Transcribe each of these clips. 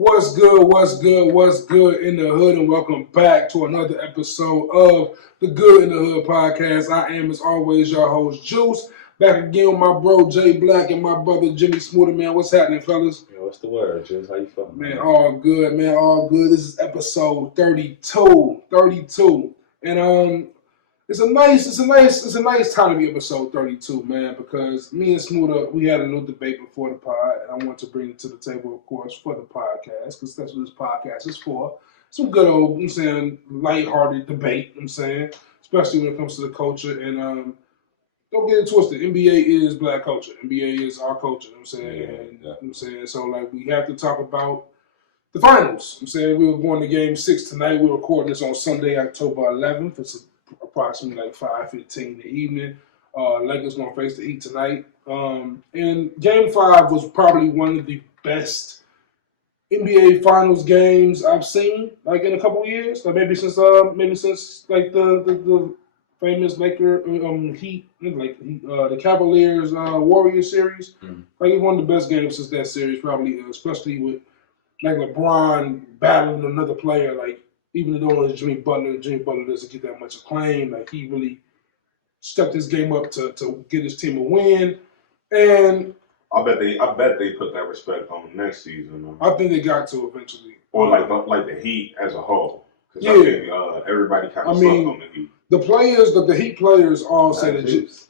What's good, what's good, what's good in the hood, and welcome back to another episode of the Good in the Hood podcast. I am, as always, your host, Juice. Back again with my bro, Jay Black, and my brother, Jimmie Smooda, man. What's happening, fellas? Yo, what's the word, Juice? How you feeling? Man, all good, man, all good. This is episode 32. And it's a nice time to be episode 32, man, because me and Smooda, we had a little debate before the pod, and I want to bring it to the table, of course, for the podcast, because that's what this podcast is for. Some good old, lighthearted debate, especially when it comes to the culture. And don't get it twisted. NBA is black culture. NBA is our culture, So, we have to talk about the finals. We were going to game 6 tonight. We're recording this on Sunday, October 11th. It's approximately 5:15 in the evening. Lakers going to face the Heat tonight. And Game 5 was probably one of the best NBA Finals games I've seen, in a couple of years. Maybe since the famous Laker Heat, the Cavaliers Warriors series. Mm-hmm. It's one of the best games since that series, probably, especially with LeBron battling another player, even though it's Jimmy Butler doesn't get that much acclaim. He really stepped his game up to get his team a win. And I bet they put that respect on next season. I think they got to eventually. Or the Heat as a whole. Because I think everybody kind of sucked on the Heat. The Heat players all said that.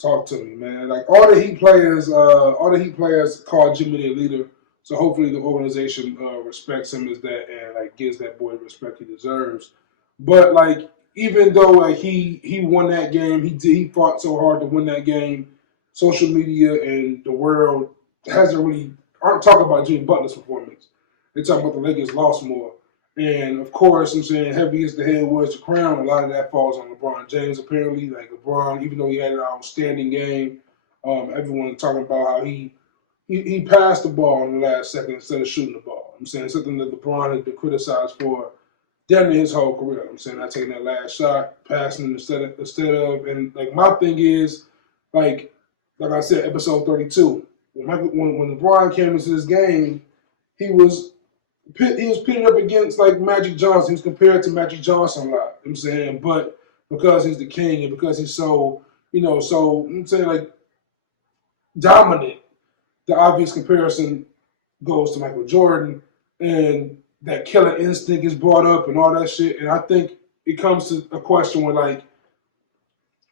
Talk to me, man. All the Heat players called Jimmy their leader. So hopefully the organization respects him as that and gives that boy the respect he deserves. But even though he won that game, he fought so hard to win that game. Social media and the world aren't talking about Jimmy Butler's performance. They're talking about the Lakers lost more. And of course, heavy as the head was the crown. A lot of that falls on LeBron James. Apparently, LeBron, even though he had an outstanding game, everyone talking about how he passed the ball in the last second instead of shooting the ball. Something that LeBron had been criticized for damn near his whole career. Not taking that last shot, passing instead of. And my thing is, like I said, episode 32. When LeBron came into this game, he was pitted up against Magic Johnson. He was compared to Magic Johnson a lot. But because he's the king and because he's so dominant. The obvious comparison goes to Michael Jordan, and that killer instinct is brought up and all that shit. And I think it comes to a question where,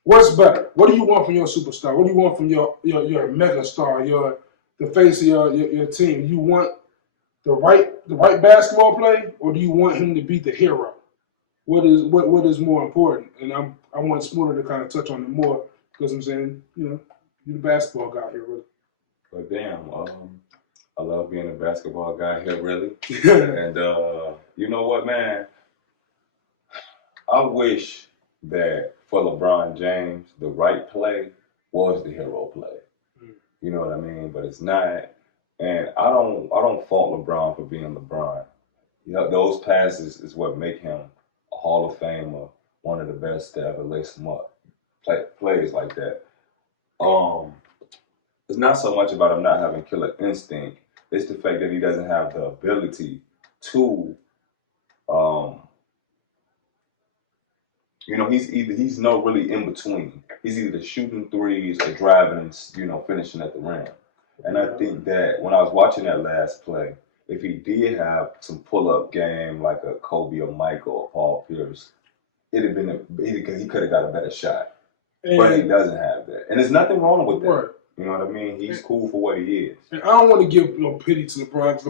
what's better? What do you want from your superstar? What do you want from your mega star, the face of your team? You want the right basketball play, or do you want him to be the hero? What is more important? And I want Smooda to kind of touch on it more because you're the basketball guy here, really. But damn, I love being a basketball guy here, really. And you know what, man? I wish that for LeBron James, the right play was the hero play. You know what I mean? But it's not. And I don't fault LeBron for being LeBron. Those passes is what make him a Hall of Famer, one of the best to ever lace him up. Plays like that. It's not so much about him not having killer instinct. It's the fact that he doesn't have the ability to, he's no really in between. He's either shooting threes or driving and, finishing at the rim. And I think that when I was watching that last play, if he did have some pull-up game like a Kobe or Michael or Paul Pierce, he could have got a better shot. But he doesn't have that. And there's nothing wrong with that. Right. You know what I mean? He's cool for what he is. And I don't want to give pity to LeBron.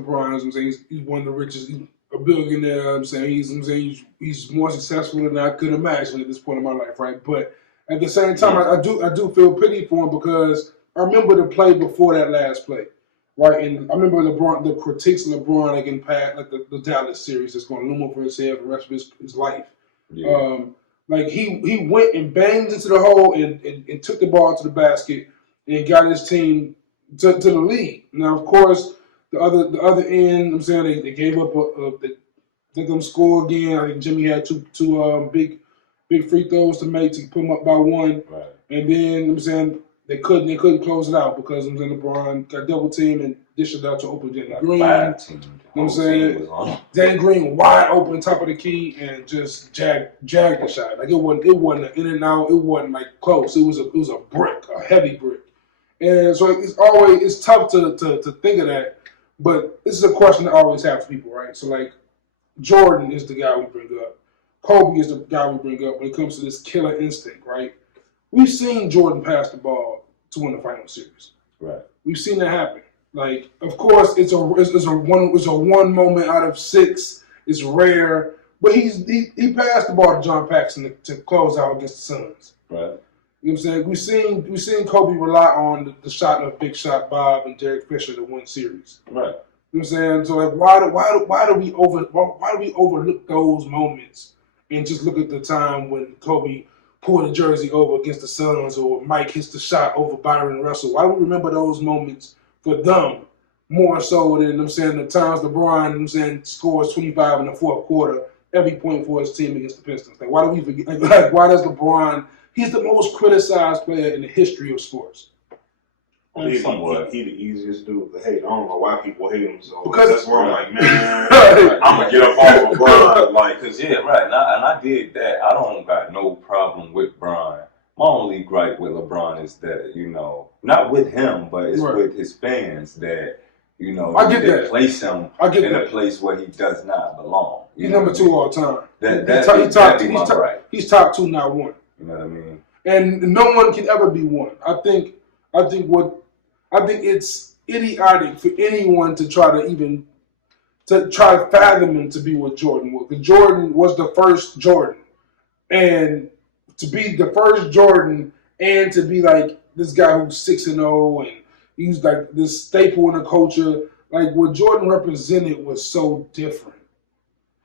He's one of the richest. He's a billionaire. He's more successful than I could imagine at this point in my life, right? But at the same time, I do feel pity for him because I remember the play before that last play, right? And I remember the critiques of LeBron in the Dallas series that's going to loom over his head for the rest of his life. Yeah. He went and banged into the hole and took the ball to the basket and got his team to the lead. Now, of course, the other end, they gave up let them score again. I think Jimmy had two big free throws to make to put them up by one. Right. And then They couldn't close it out because LeBron got double teamed and dished it out to open Danny Green. You know what I'm saying? Danny Green wide open, top of the key, and just jagged the shot. Like it wasn't an in and out. It wasn't like close. It was a brick, a heavy brick. And so it's tough to think of that. But this is a question I always have for people, right? So like Jordan is the guy we bring up. Kobe is the guy we bring up when it comes to this killer instinct, right? We've seen Jordan pass the ball to win the final series. Right. We've seen that happen. Like, of course, it's a one moment out of 6. It's rare, but he passed the ball to John Paxson to close out against the Suns. Right. You know what I'm saying? We've seen Kobe rely on the shot of Big Shot Bob and Derek Fisher to win series. Right. You know what I'm saying? So like, why do we overlook those moments and just look at the time when Kobe pulled the jersey over against the Suns or Mike hits the shot over Byron Russell? Why do we remember those moments for them more so than, the times LeBron, scores 25 in the fourth quarter, every point for his team against the Pistons? Like, why do we forget? Like, why does LeBron? He's the most criticized player in the history of sports. He the easiest dude to hate. I don't know why people hate him so. Because that's why I'm like, man, I'm gonna get up off of Bron. Like, cause right, and I did that. I don't got no problem with Bron. My only gripe with LeBron is that, not with him, but it's with his fans that, I get that. Place him in a place where he does not belong. He's number 2 all time. He's top 2, not 1. You know what I mean? And no one can ever be 1. I think it's idiotic for anyone to try to fathom him to be what Jordan was. Because Jordan was the first Jordan. And to be the first Jordan and to be like this guy who's 6-0 and he's like this staple in the culture, like what Jordan represented was so different.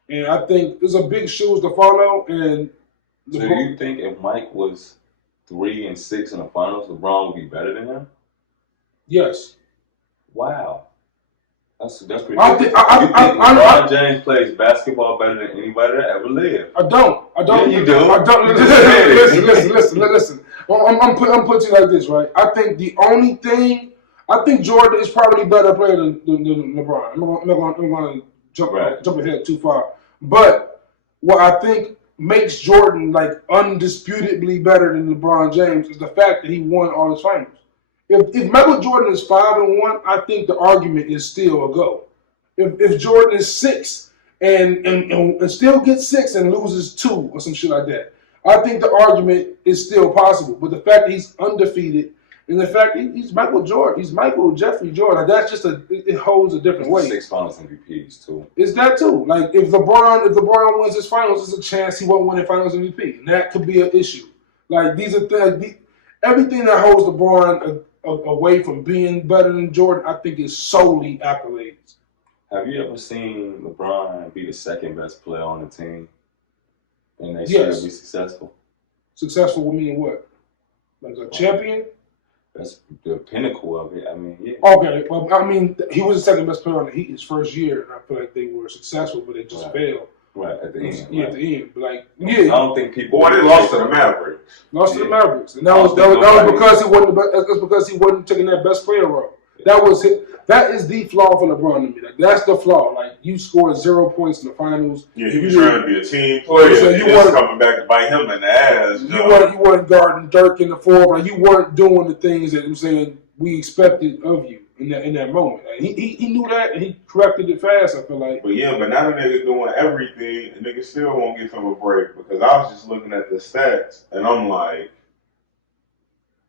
And I think there's a big shoes to follow. And so you think if Mike was 3-6 in the finals, LeBron would be better than him? Yes. Wow. That's ridiculous. You think LeBron James plays basketball better than anybody that ever lived? I don't. Yeah, you do. I don't. Listen. I'm putting it like this, right? I think Jordan is probably a better player than LeBron. I'm not going to jump ahead too far. But what I think makes Jordan like undisputably better than LeBron James is the fact that he won all his finals. If Michael Jordan is 5-1, I think the argument is still a go. If Jordan is 6 and still gets 6 and loses 2 or some shit like that, I think the argument is still possible. But the fact that he's undefeated and the fact that he's Michael Jordan, he's Michael Jeffrey Jordan, like that's just it holds a different weight. 6 finals MVPs too. It's that too. Like if LeBron wins his finals, there's a chance he won't win the finals MVP, and that could be an issue. Like these are things. Everything that holds LeBron away from being better than Jordan, I think is solely accolades. Have you ever seen LeBron be the second best player on the team and they still be successful? Successful would mean what? Like a champion? That's the pinnacle of it. I mean, yeah. Okay, well, I mean, he was the second best player on the Heat his first year, and I feel like they were successful, but they just failed. Right, at the end. Yeah, at the end. But like, I don't think people. Boy, they lost to the Mavericks. Lost to the Mavericks, and that was because he wasn't. That's because he wasn't taking that best player role. That was it. That is the flaw for LeBron to me. Like that's the flaw. Like you scored 0 points in the finals. Yeah, he was trying to be a team player. So you weren't coming back to bite him in the ass. You weren't guarding Dirk in the fourth. Like you weren't doing the things that I'm saying we expected of you in that moment. Like, he knew that and he corrected it fast. I feel like. But now the nigga doing everything, and nigga still won't give him a break because I was just looking at the stats and I'm like.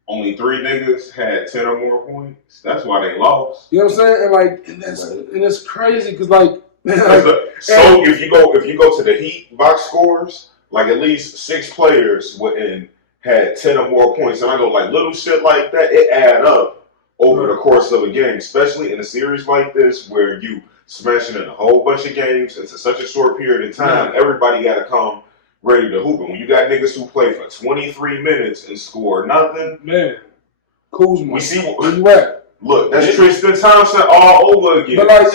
Only 3 niggas had 10 or more points. That's why they lost. You know what I'm saying? And it's crazy because so if you go to the Heat box scores, like at least 6 players had 10 or more points, and I go like little shit like that. It add up over the course of a game, especially in a series like this where you smashing in a whole bunch of games into such a short period of time. Everybody got to come ready to hoop. And when you got niggas who play for 23 minutes and score nothing, man, Kuzma, we see where you at? Look, that's Tristan Thompson all over again. But like,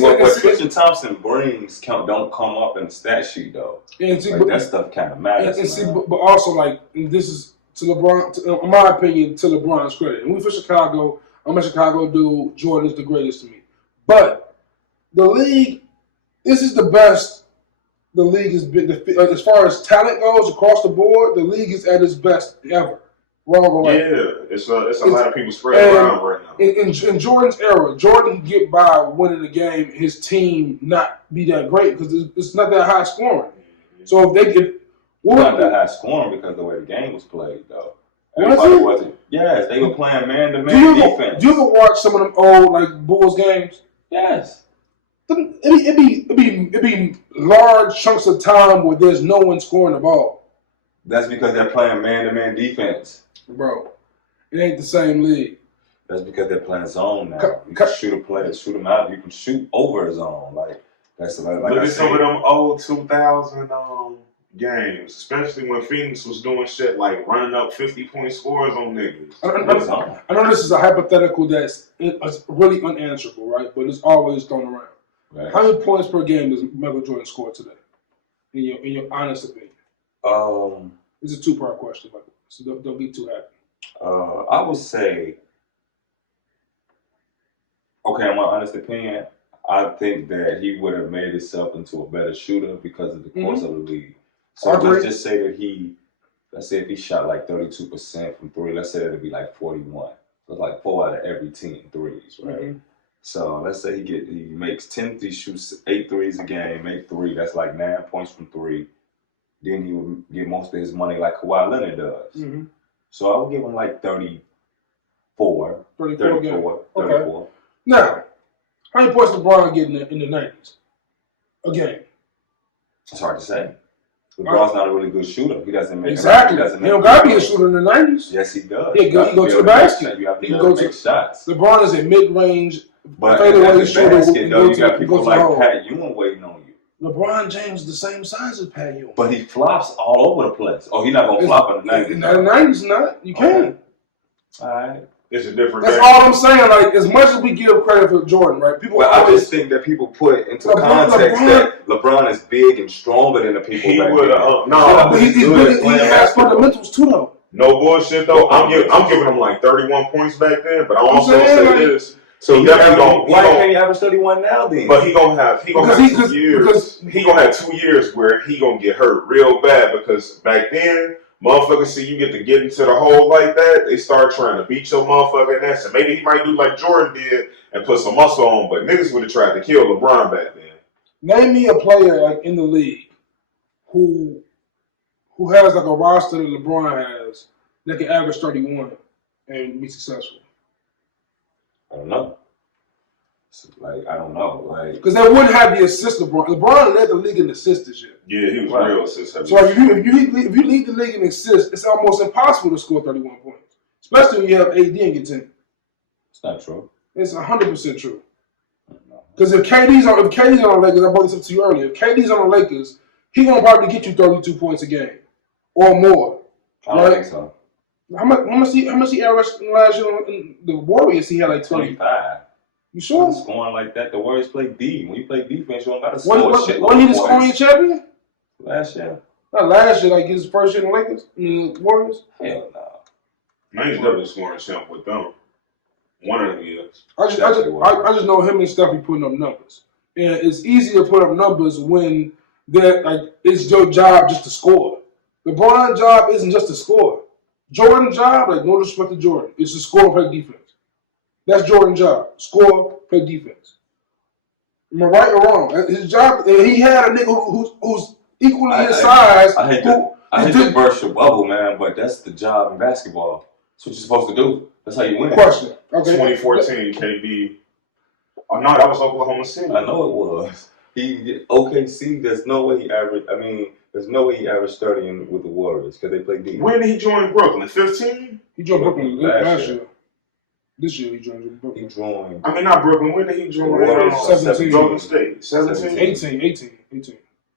what Tristan Thompson brings don't come up in the stat sheet though. And see, that stuff kind of matters. And see, but also like this is to LeBron, in my opinion, to LeBron's credit. And we for Chicago. I'm a Chicago dude. Jordan is the greatest to me. But the league, this is the best the league has been. As far as talent goes across the board, the league is at its best ever. Wrong or right? Yeah, it's a lot of people spread around right now. In Jordan's era, Jordan can get by winning the game, his team not be that great because it's not that high scoring. So if they could... Not that high scoring because of the way the game was played, though. Everybody wasn't. Yes, they were playing man-to-man defense. Do you ever watch some of them old like Bulls games? Yes. It'd be large chunks of time where there's no one scoring the ball. That's because they're playing man-to-man defense. Bro, it ain't the same league. That's because they're playing zone now. You can shoot a player, shoot him out. You can shoot over a zone. That's like look at some of them old 2000 games, especially when Phoenix was doing shit like running up 50-point scores on niggas. I know this is a hypothetical that's really unanswerable, right? But it's always thrown around. Right. How many points per game does Michael Jordan score today? In your honest opinion. It's a two-part question, Michael. So don't be too happy. I would say, okay, in my honest opinion, I think that he would have made himself into a better shooter because of the course of the league. So let's just say that let's say if he shot like 32% from three, let's say that'd be like 41. So it's like 4 out of every 10 threes, right? Mm-hmm. So let's say he makes 10, he shoots 8 threes a game, make 3. That's like 9 points from 3. Then he would get most of his money like Kawhi Leonard does. Mm-hmm. So I would give him like 34. 34. Okay. Now, how many points LeBron get in the 90s? A game? It's hard to say. LeBron's not a really good shooter. He doesn't make exactly. He don't got to be a shooter in the 90s. Yes, he does. He go to the basket. You have to be able to make shots. LeBron is a mid-range. But in the basket, though, you got people like Pat Ewing waiting on you. LeBron James is the same size as Pat Ewing. But he flops all over the place. Oh, he's not going to flop in the 90s. Not in the 90s, not. You can't. All right. It's a different That's game. all I'm saying. Like, as much as we give credit for Jordan, right? People. Well, I just think that people put into context that LeBron is big and stronger than the people. He would he has fundamentals too, though. No bullshit though. I'm giving him like 31 points back then, but I'm also gonna say this. So why can't he average 31 now then? But he gonna have 2 years. He gonna have 2 years where he gonna get hurt real bad because back then. Motherfuckers see you get into the hole like that, they start trying to beat your motherfucking ass. And maybe he might do like Jordan did and put some muscle on, but niggas would have tried to kill LeBron back then. Name me a player like in the league who has like a roster that LeBron has that can average 31 and be successful. I don't know. I don't know. Because they wouldn't have the assist LeBron. LeBron led the league in assists this year. Yeah, he was real assist heavy. So if you lead the league in assists, it's almost impossible to score 31 points. Especially when you have AD and get 10. It's not true. It's 100% true. Because if KD's on the Lakers, I brought this up to you earlier. If KD's on the Lakers, he's gonna probably get you 32 points a game or more. I don't think so. How much he averaged last year in the Warriors? He had like 25. You sure? Scoring like that, the Warriors play D. When you play defense, you don't got to score shit. When he the scoring champion? Last year. Not last year, like his first year in the Lakers? Warriors? Hell no. No, he's never scoring champ with them. One of them is. I just know him and Steph be putting up numbers. And it's easy to put up numbers when it's your job just to score. LeBron's job isn't just to score. Jordan's job, no disrespect to Jordan, is to score and play defense. That's Jordan's job. Score, play defense. Am I right or wrong? His job, and he had a nigga who's equally his size. I hate to burst your bubble, man, but that's the job in basketball. That's what you're supposed to do. That's how you win. Question. Okay. 2014, KD. Oh, no, that was Oklahoma City. I know it was. OKC, there's no way he averaged 30 with the Warriors because they play defense. When did he join Brooklyn? 15? He joined Brooklyn last year. This year he joined Brooklyn. Not Brooklyn. When did he join? 17. Golden State. 17? 18.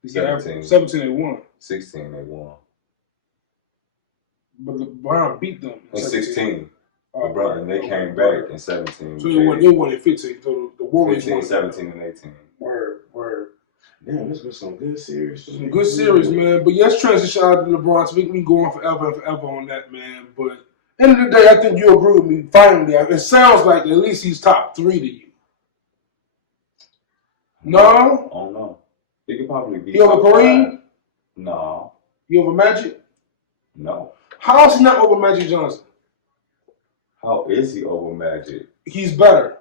17 they won. 16 they won. But LeBron beat them in 16. LeBron, and they came back in 17. So they won in 15. So the Warriors 15, won 17, and 18. Word. Damn, this been some good series. Some good series, man. But let's transition out to LeBron. So we can go on forever and forever on that, man. But end of the day, I think you agree with me. Finally, it sounds like at least he's top 3 to you. No? Oh no. He could probably be. He over Kareem? No. He over Magic? No. How is he not over Magic Johnson? How is he over Magic? He's better.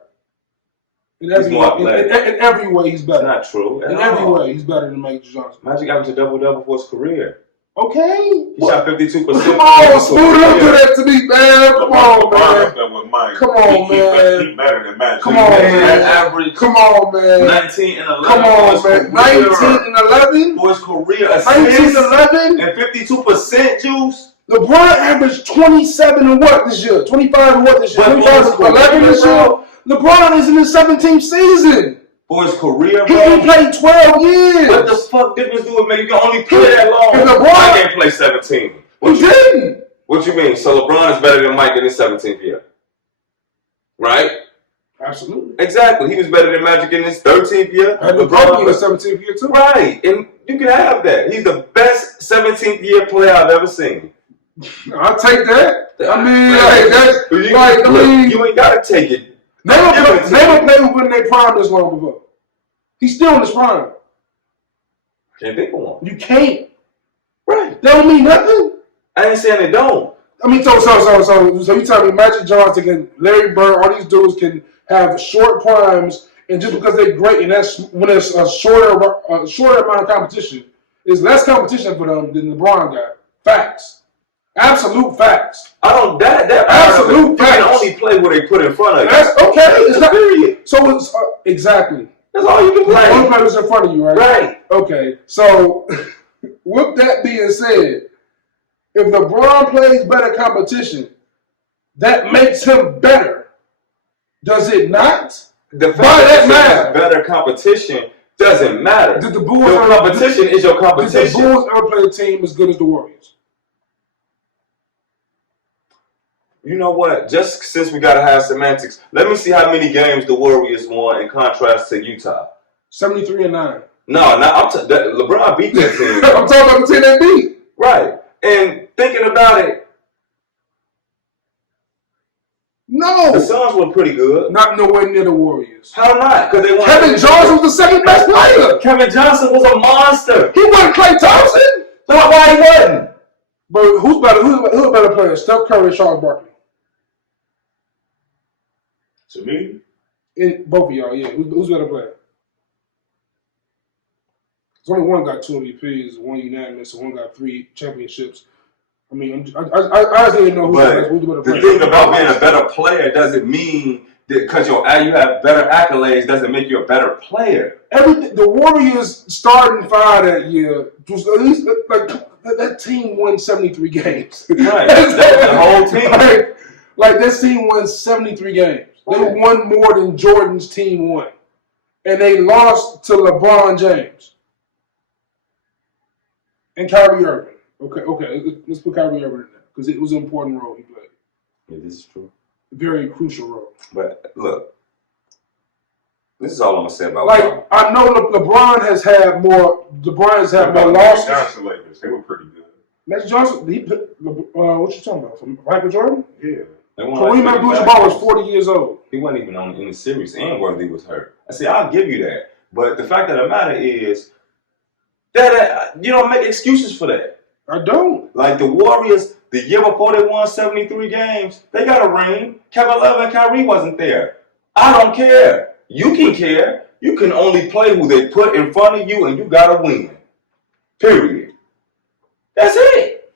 In every way, he's better. That's not true. In every way, he's better than Magic Johnson. Magic averaged a double-double for his career. Okay. He shot 52%. Come on, Smooda, don't do that to me, man. Come on, man. Come on, man. He better than Magic. Come on, man. Average. Come on, man. 19 and 11. Come on, man. 19 and 11. For his career. 19 and 11. And 52% juice. LeBron averaged 27 and what this year? 25 and what this year? 25 and 11 this year? LeBron is in his 17th season. For his career, He bro. only played 12 years. What the fuck difference do it make? You can only play that long. If LeBron, I can't play 17. He didn't. What you mean? So LeBron is better than Mike in his 17th year. Right? Absolutely. Exactly. He was better than Magic in his 13th year. And LeBron in his 17th year too. Right. And you can have that. He's the best 17th year player I've ever seen. I'll take that. I mean, like, that's, like, I mean, you ain't got to take it. Name a player who been in their prime this long before. He's still in his prime. Can't think of one. You can't. Right. That don't mean nothing. I ain't saying it don't. I mean, so you tell me Magic Johnson and Larry Bird, all these dudes can have short primes, and just because they're great, and that's when it's a shorter amount of competition, it's less competition for them than LeBron got. Facts. Absolute facts. I don't. That absolute facts. You can only play what they put in front of you. That's okay. It's not period. So it's exactly. That's all you can play. One player's in front of you, right? Right. Okay. So, with that being said, if LeBron plays better competition, that makes him better. Does it not? The fact that better competition doesn't matter. Did the Bulls your competition is your competition. Did the Bulls ever play a team as good as the Warriors? You know what? Just since we gotta have semantics, let me see how many games the Warriors won in contrast to Utah. 73-9. No, LeBron beat that team. I'm talking about the team they beat. Right. And thinking about it, no, the Suns were pretty good. Not nowhere near the Warriors. How not? Because they won. Kevin Johnson was the second best player. Kevin Johnson was a monster. He wasn't Klay Thompson. Why he wasn't? But who's better? Who's a better player? Steph Curry or Charles Barkley? To me? In both of y'all, yeah. Who's better player? There's only one got 2 MVPs, one unanimous, and one got 3 championships. I mean, I honestly didn't know who's the better player. The thing about being a better player doesn't mean that because you have better accolades doesn't make you a better player. The Warriors starting 5 that year was at least like that team won 73 games. Right, that's the whole team. Like this team won 73 games. They won more than Jordan's team won. And they lost to LeBron James and Kyrie Irving. Okay, let's put Kyrie Irving in there because it was an important role he played. Yeah, this is true. Very crucial role. But look, this is all I'm gonna say about LeBron. I know LeBron has had more. LeBron has had more losses. Johnson Lakers, they were pretty good. Magic Johnson, what you talking about? From Michael Jordan? Yeah. Kareem Abdul-Jabbar was 40 years old. He wasn't even in the series, and Worthy was hurt. I say I'll give you that, but the fact of the matter is that you don't make excuses for that. I don't. Like the Warriors, the year before they won 73 games, they got a ring. Kevin Love and Kyrie wasn't there. I don't care. You can care. You can only play who they put in front of you, and you gotta win. Period. That's it.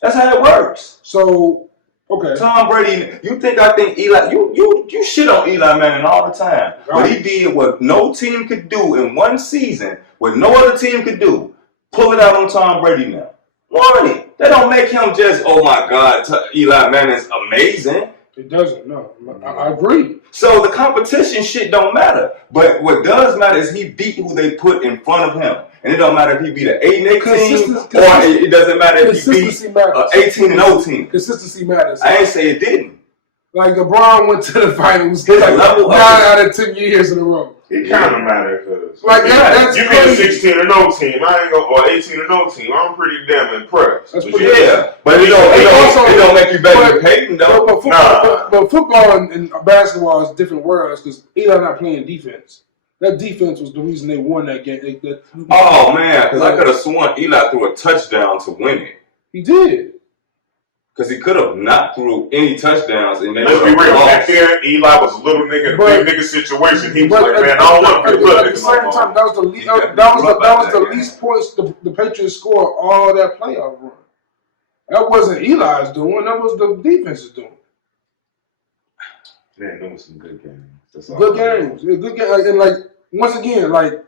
That's how it works. So, okay. Tom Brady, I think Eli, you shit on Eli Manning all the time. Right. But he did what no team could do in one season, what no other team could do. Pull it out on Tom Brady now. Warning. That don't make him just, oh my God, Eli Manning's amazing. It doesn't, no. I agree. So the competition shit don't matter. But what does matter is he beat who they put in front of him. And it don't matter if he beat an 8-8 team, or it doesn't matter if he beat an 18-0 team. Consistency matters. I ain't say it didn't. Like LeBron went to the finals His level 9 out of 10 years in a row. It kind of matters because like that's you mean a 16-0 team, I ain't gonna, or 18-0 team. I'm pretty damn impressed. That's But pretty but it don't make you better than Peyton though. But football and basketball is different worlds because Eli not playing defense. That defense was the reason they won that game. Oh man, because I could have sworn Eli threw a touchdown to win it. He did. Because he could have not threw any touchdowns and then let's be real. Back then, Eli was a little nigga in a big nigga situation. He was like, man, I don't want to be a little nigga. At the same time, that was the least. That was the least points the Patriots scored all that playoff run. That wasn't Eli's doing. That was the defense's doing. Man, there was some good games. Good games. Yeah, good games. And like once again, like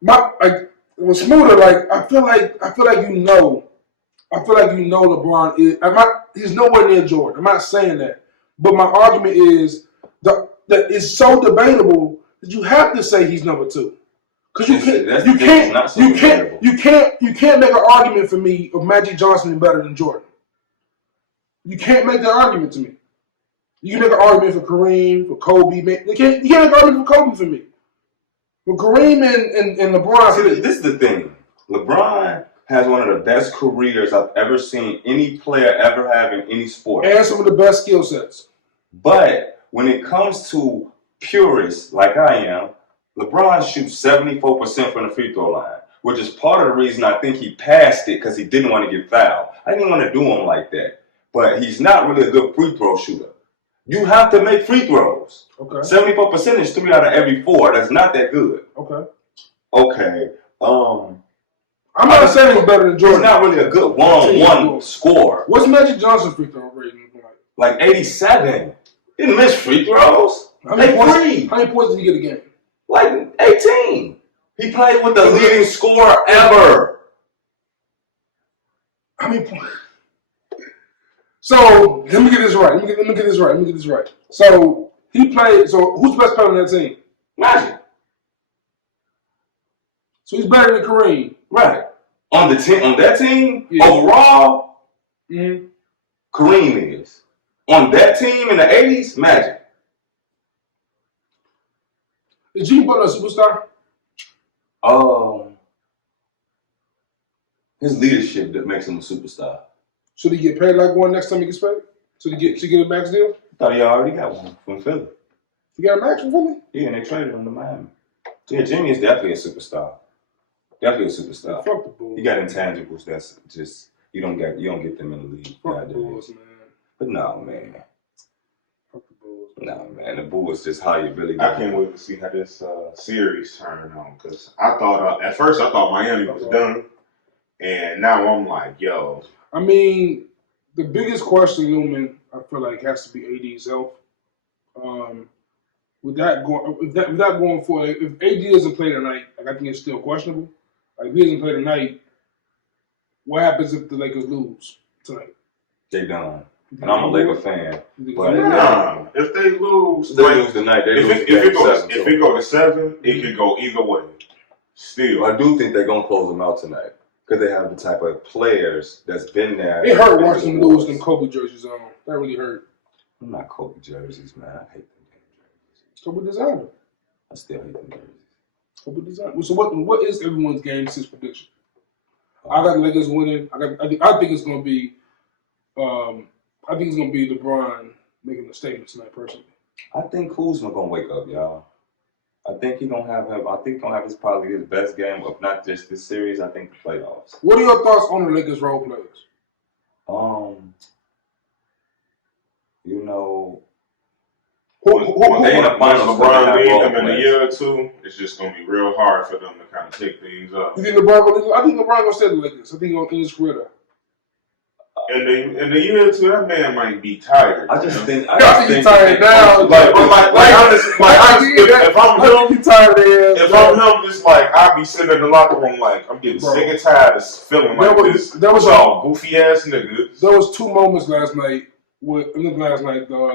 with Smooda, like I feel like you know. I feel like you know LeBron is. He's nowhere near Jordan. I'm not saying that, but my argument is that it's so debatable that you have to say he's number two because you can't make an argument for me of Magic Johnson being better than Jordan. You can't make that argument to me. You can make an argument for Kareem, for Kobe. You can't make an argument for Kobe for me. For Kareem and LeBron. See, this is the thing. LeBron has one of the best careers I've ever seen any player ever have in any sport. And some of the best skill sets. But when it comes to purists like I am, LeBron shoots 74% from the free throw line, which is part of the reason I think he passed it because he didn't want to get fouled. I didn't want to do him like that. But he's not really a good free throw shooter. You have to make free throws. Okay. 74% is 3 out of every 4. That's not that good. Okay. I'm not saying he's better than Jordan. He's not really a good one-on-one scorer. What's Magic Johnson's free throw rating like? Like 87. He didn't miss free throws. How many points did he get a game? Like 18. He played with the leading scorer ever. How many points? So let me get this right. Let me get this right. So he played. So who's the best player on that team? Magic. So he's better than Kareem. Right. On that team, yeah. Overall, Kareem is. On that team in the 80s, Magic. Is Jimmy Butler a superstar? His leadership that makes him a superstar. Should he get paid like one next time he gets paid? Should he get a max deal? I thought he already got one from Philly. He got a max from Philly? Yeah, and they traded him to Miami. Yeah, Jimmy is definitely a superstar. Definitely a superstar. Fuck the Bulls. He got intangibles that's just you don't get them in the league. Fuck the Bulls, man. But no, man. Fuck the Bulls. No, man. The Bulls just how you really. I can't wait to see how this series turn on because I thought at first I thought Miami was done, and now I'm like, yo. I mean, the biggest question looming, I feel like, has to be AD's health. With that going forward, if AD doesn't play tonight, like, I think it's still questionable. Like, if he doesn't play tonight, what happens if the Lakers lose tonight? They done. And I'm a Lakers fan. But if they lose, they lose tonight. If it go to 7, it could go either way. Still, I do think they're gonna close them out tonight because they have the type of players that's been there. It hurt watching them lose them Kobe jerseys on. That really hurt. I'm not Kobe jerseys, man. I hate them jerseys. Kobe designer. I still hate them jerseys. Kobe designer. So what is everyone's Game 6 prediction? I got the Lakers winning. I think it's gonna be. I think it's gonna be LeBron making a statement tonight, personally. I think Kuzma gonna wake up, y'all. I think he's gonna have him. I think he's gonna have probably his best game, if not just this series. I think the playoffs. What are your thoughts on the Lakers role players? You know, when LeBron leaves them in a year or two, it's just gonna be real hard for them to kind of take things up. You think LeBron? I think LeBron gonna stay the Lakers. I think he's gonna end his career there. In the year or two, that man might be tired. I just think he's tired now. If I'm him, just like I'd be sitting in the locker room, like I'm getting sick and tired of feeling like this. There was all goofy ass niggas. There was 2 moments last night.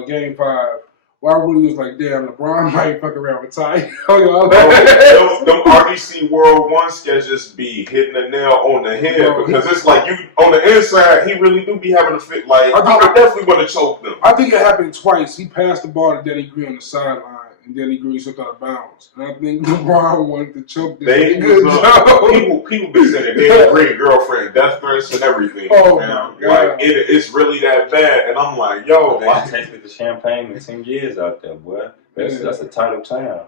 Game 5. Where I really was like, damn, LeBron might fuck around with Ty. Them RDC World 1 sketches just be hitting the nail on the head because it's like you on the inside, he really do be having a fit. Like I definitely want to choke them. I think it happened twice. He passed the ball to Danny Green on the sideline, and then he greased up out of bounds. And I think LeBron wanted to choke this They good job. people been saying they agree girlfriend, death threats and everything. Oh, man. my God. Like it's really that bad, and I'm like, yo, They tasted the champagne in 10 years out there, boy. That's a title town.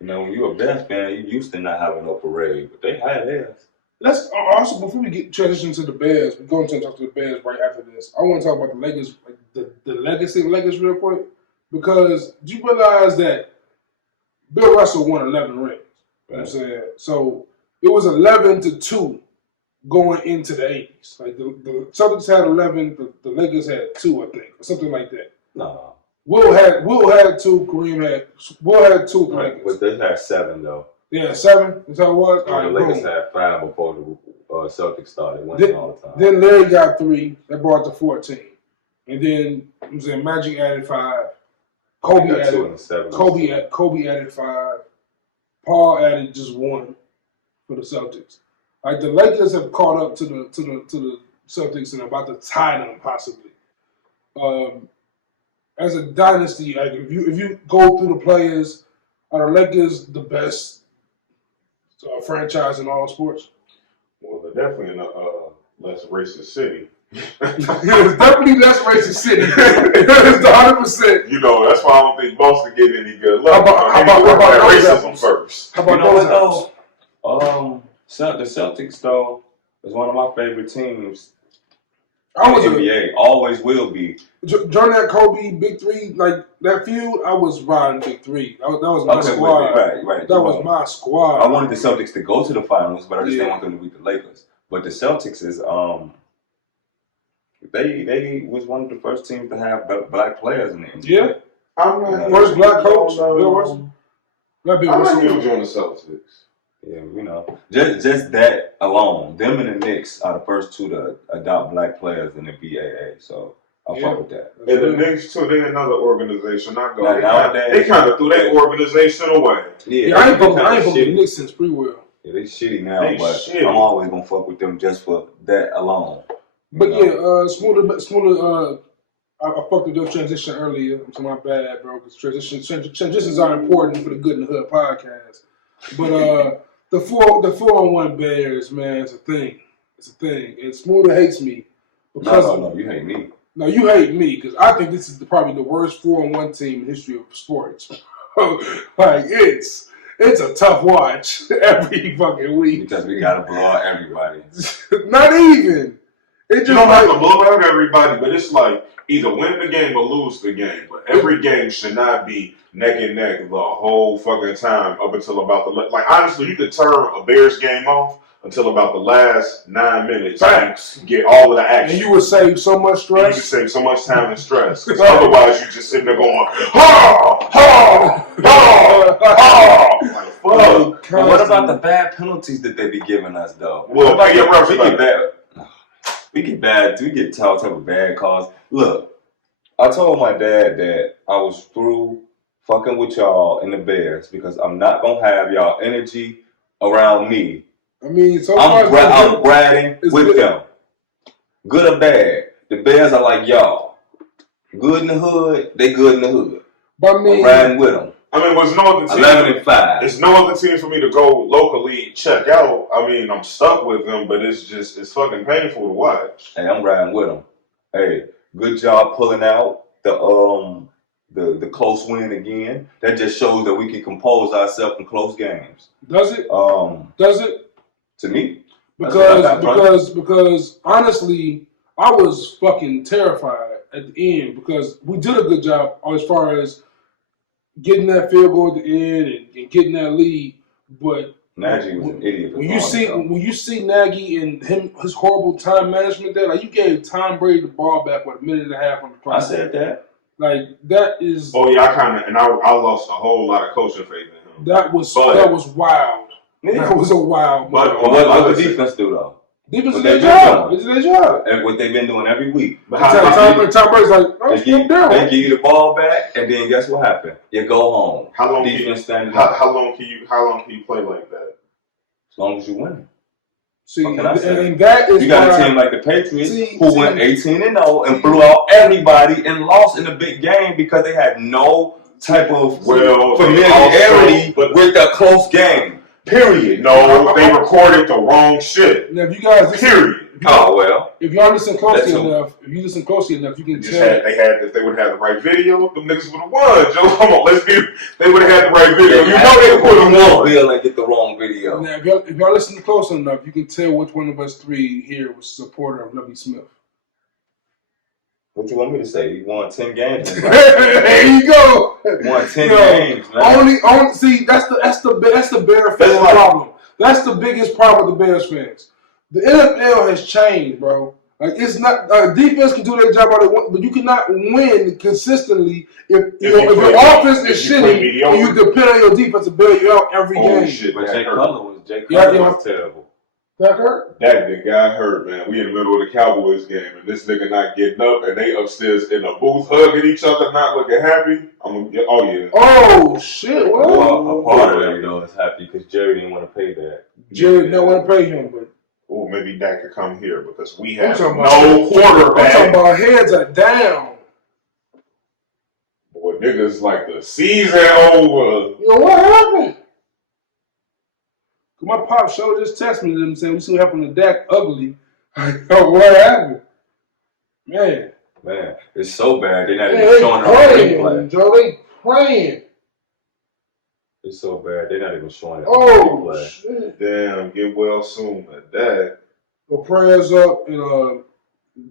You know, when you're a Bears fan, you used to not having no parade, but they had theirs. Let's also, before we get transition to the Bears, we're going to talk to the Bears right after this. I want to talk about the Lakers, like the legacy real quick, because do you realize that Bill Russell won 11 rings? You know what I'm saying? So it was 11-2 going into the 80s. Like the Celtics had 11, the Lakers had 2, I think, or something like that. No. Will had 2, Kareem had 2. Right, but they had 7 though. Yeah, 7. That's how it was. The Lakers had 5 before the Celtics started winning all the time. Then Larry got 3. That brought it to 14. And then I'm saying Magic added 5. Kobe added 5. Paul added just 1 for the Celtics. Like the Lakers have caught up to the Celtics and about to tie them possibly. As a dynasty, like if you go through the players, are the Lakers the best franchise in all sports? well, they're definitely in a less racist city. It's definitely less racist city. It's 100%. You know, that's why I don't think Boston get any good luck. How about racism first? How about You know what those though? The Celtics though is one of my favorite teams. I was NBA always will be. during that Kobe Big 3, like that feud. I was riding Big 3. That was my squad. Right. That was my squad. I wanted the Celtics to go to the finals, but I just didn't want them to beat the Lakers. But the Celtics is they was one of the first teams to have black players in the NBA. Yeah. I'm not First black coach, Bill Russell. Not Bill I like Russell. him join the Celtics. Yeah, you know, just that alone, them and the Knicks are the first 2 to adopt black players in the BAA. So I'll fuck with that. And the Knicks too, they another organization. They kind of threw that organization away. Yeah, I ain't fucking the Knicks since Sprewell. Yeah, they shitty now, but I'm always gonna fuck with them just for that alone. But Smooda, I fucked with your transition earlier. So my bad, bro. Because transitions are important for the Good in the Hood podcast. But the 4-on-1 Bears, man, it's a thing. It's a thing. And Smooda hates me because No, you hate me. No, you hate me because I think this is probably the worst 4-on-1 team in the history of sports. Like it's a tough watch every fucking week Because we gotta blow out everybody. Not even. It just You don't have to blow out everybody, but it's like either win the game or lose the game. But every game should not be neck and neck the whole fucking time up until about like honestly, you could turn a Bears game off until about the last 9 minutes. Facts. And get all of the action. And you would save so much And stress. you could save so much time and stress. Otherwise, you just sitting there going, ha, ha, ha, ha. Like, fuck. But what about the bad penalties that they be giving us though? Well, we get bad. We get all type of bad calls. Look, I told my dad that I was through fucking with y'all in the Bears because I'm not gonna have y'all energy around me. I mean, so I'm bratting with them. Good or bad, the Bears are like y'all. Good in the hood, they good in the hood. But I mean, I'm riding with them. I mean, there's no other team. 11-5. There's no other team for me to go locally check out. I mean, I'm stuck with them, but it's fucking painful to watch. Hey, I'm riding with them. Hey, good job pulling out the close win again. That just shows that we can compose ourselves in close games. Does it? Does it? To me, because honestly, I was fucking terrified at the end because we did a good job as far as getting that field goal at the end and getting that lead. But Nagy was an idiot. When you see Nagy and his horrible time management there, like you gave Tom Brady the ball back with 1.5 minutes on the clock. I said that. Like that is. Oh yeah, I lost a whole lot of coaching faith in him. That was wild. Yeah. That was a wild. But what the defense do though? Defense is their job. It's their job. And what they've been doing every week. But Tom Brady's like, they give you the ball back, and then guess what happened? You go home. How long defense standing up? up? How long can you play like that? As long as you win. See, and that is you got a team like the Patriots who went 18-0 and blew out everybody and lost in a big game because they had no type of familiarity with a close game. Period. No, they recorded the wrong shit. Now, if you guys listen, Period. If y'all listen closely enough, you can tell. If they would have had the right video, them niggas would have won. Joe, come on, they would have had the right video. You know they put them on. Bill and get the wrong video. Now, if y'all listen close enough, you can tell which one of us three here was a supporter of Lovie Smith. What you want me to say? He won 10 games. There you go. Won 10 games, man. Only see that's the Bears fan problem. That's the biggest problem with the Bears fans. The NFL has changed, bro. Like it's not defense can do their job all they want, but you cannot win consistently if your offense is shitty and you depend on your defense to bail you out every game. Shit, but Jay Cutler was terrible. That hurt? That nigga got hurt, man. We in the middle of the Cowboys game, and this nigga not getting up, and they upstairs in a booth hugging each other, not looking happy. I'm gonna get, oh yeah. Oh shit! Well, a part of that though is happy because Jerry didn't want to pay that. Jerry didn't want to pay him, but maybe Dak could come here because we have no quarterback. I'm talking about heads are down. Boy, niggas like the season over. You know what happened? My pop show just texted me them saying we see what happened to Dak ugly. What happened? Man, it's so bad they're not even showing it on replay. Joe, they playing. It's so bad they're not even showing it on replay. Shit. Damn, get well soon at that. Well, prayers up, and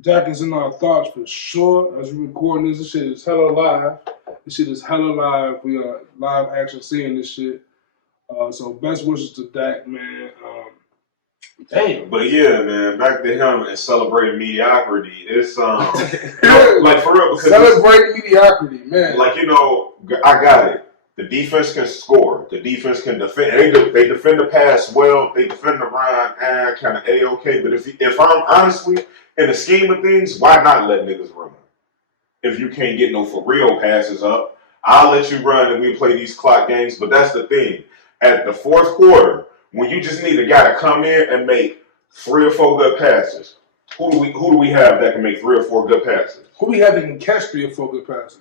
Dak is in our thoughts for sure. As we recording this shit is hella live. This shit is hella live. We are live action seeing this shit. So best wishes to Dak, man. Damn. But yeah, man, back to him and celebrating mediocrity. It's like for real, because celebrating mediocrity, man. Like, you know, I got it. The defense can score. The defense can defend. They defend the pass well. They defend the run, kind of A-okay. But if I'm honestly in the scheme of things, why not let niggas run? If you can't get no for real passes up, I'll let you run and we play these clock games. But that's the thing. At the fourth quarter, when you just need a guy to come in and make 3 or 4 good passes, who do we have that can make 3 or 4 good passes? Who do we have that can catch 3 or 4 good passes?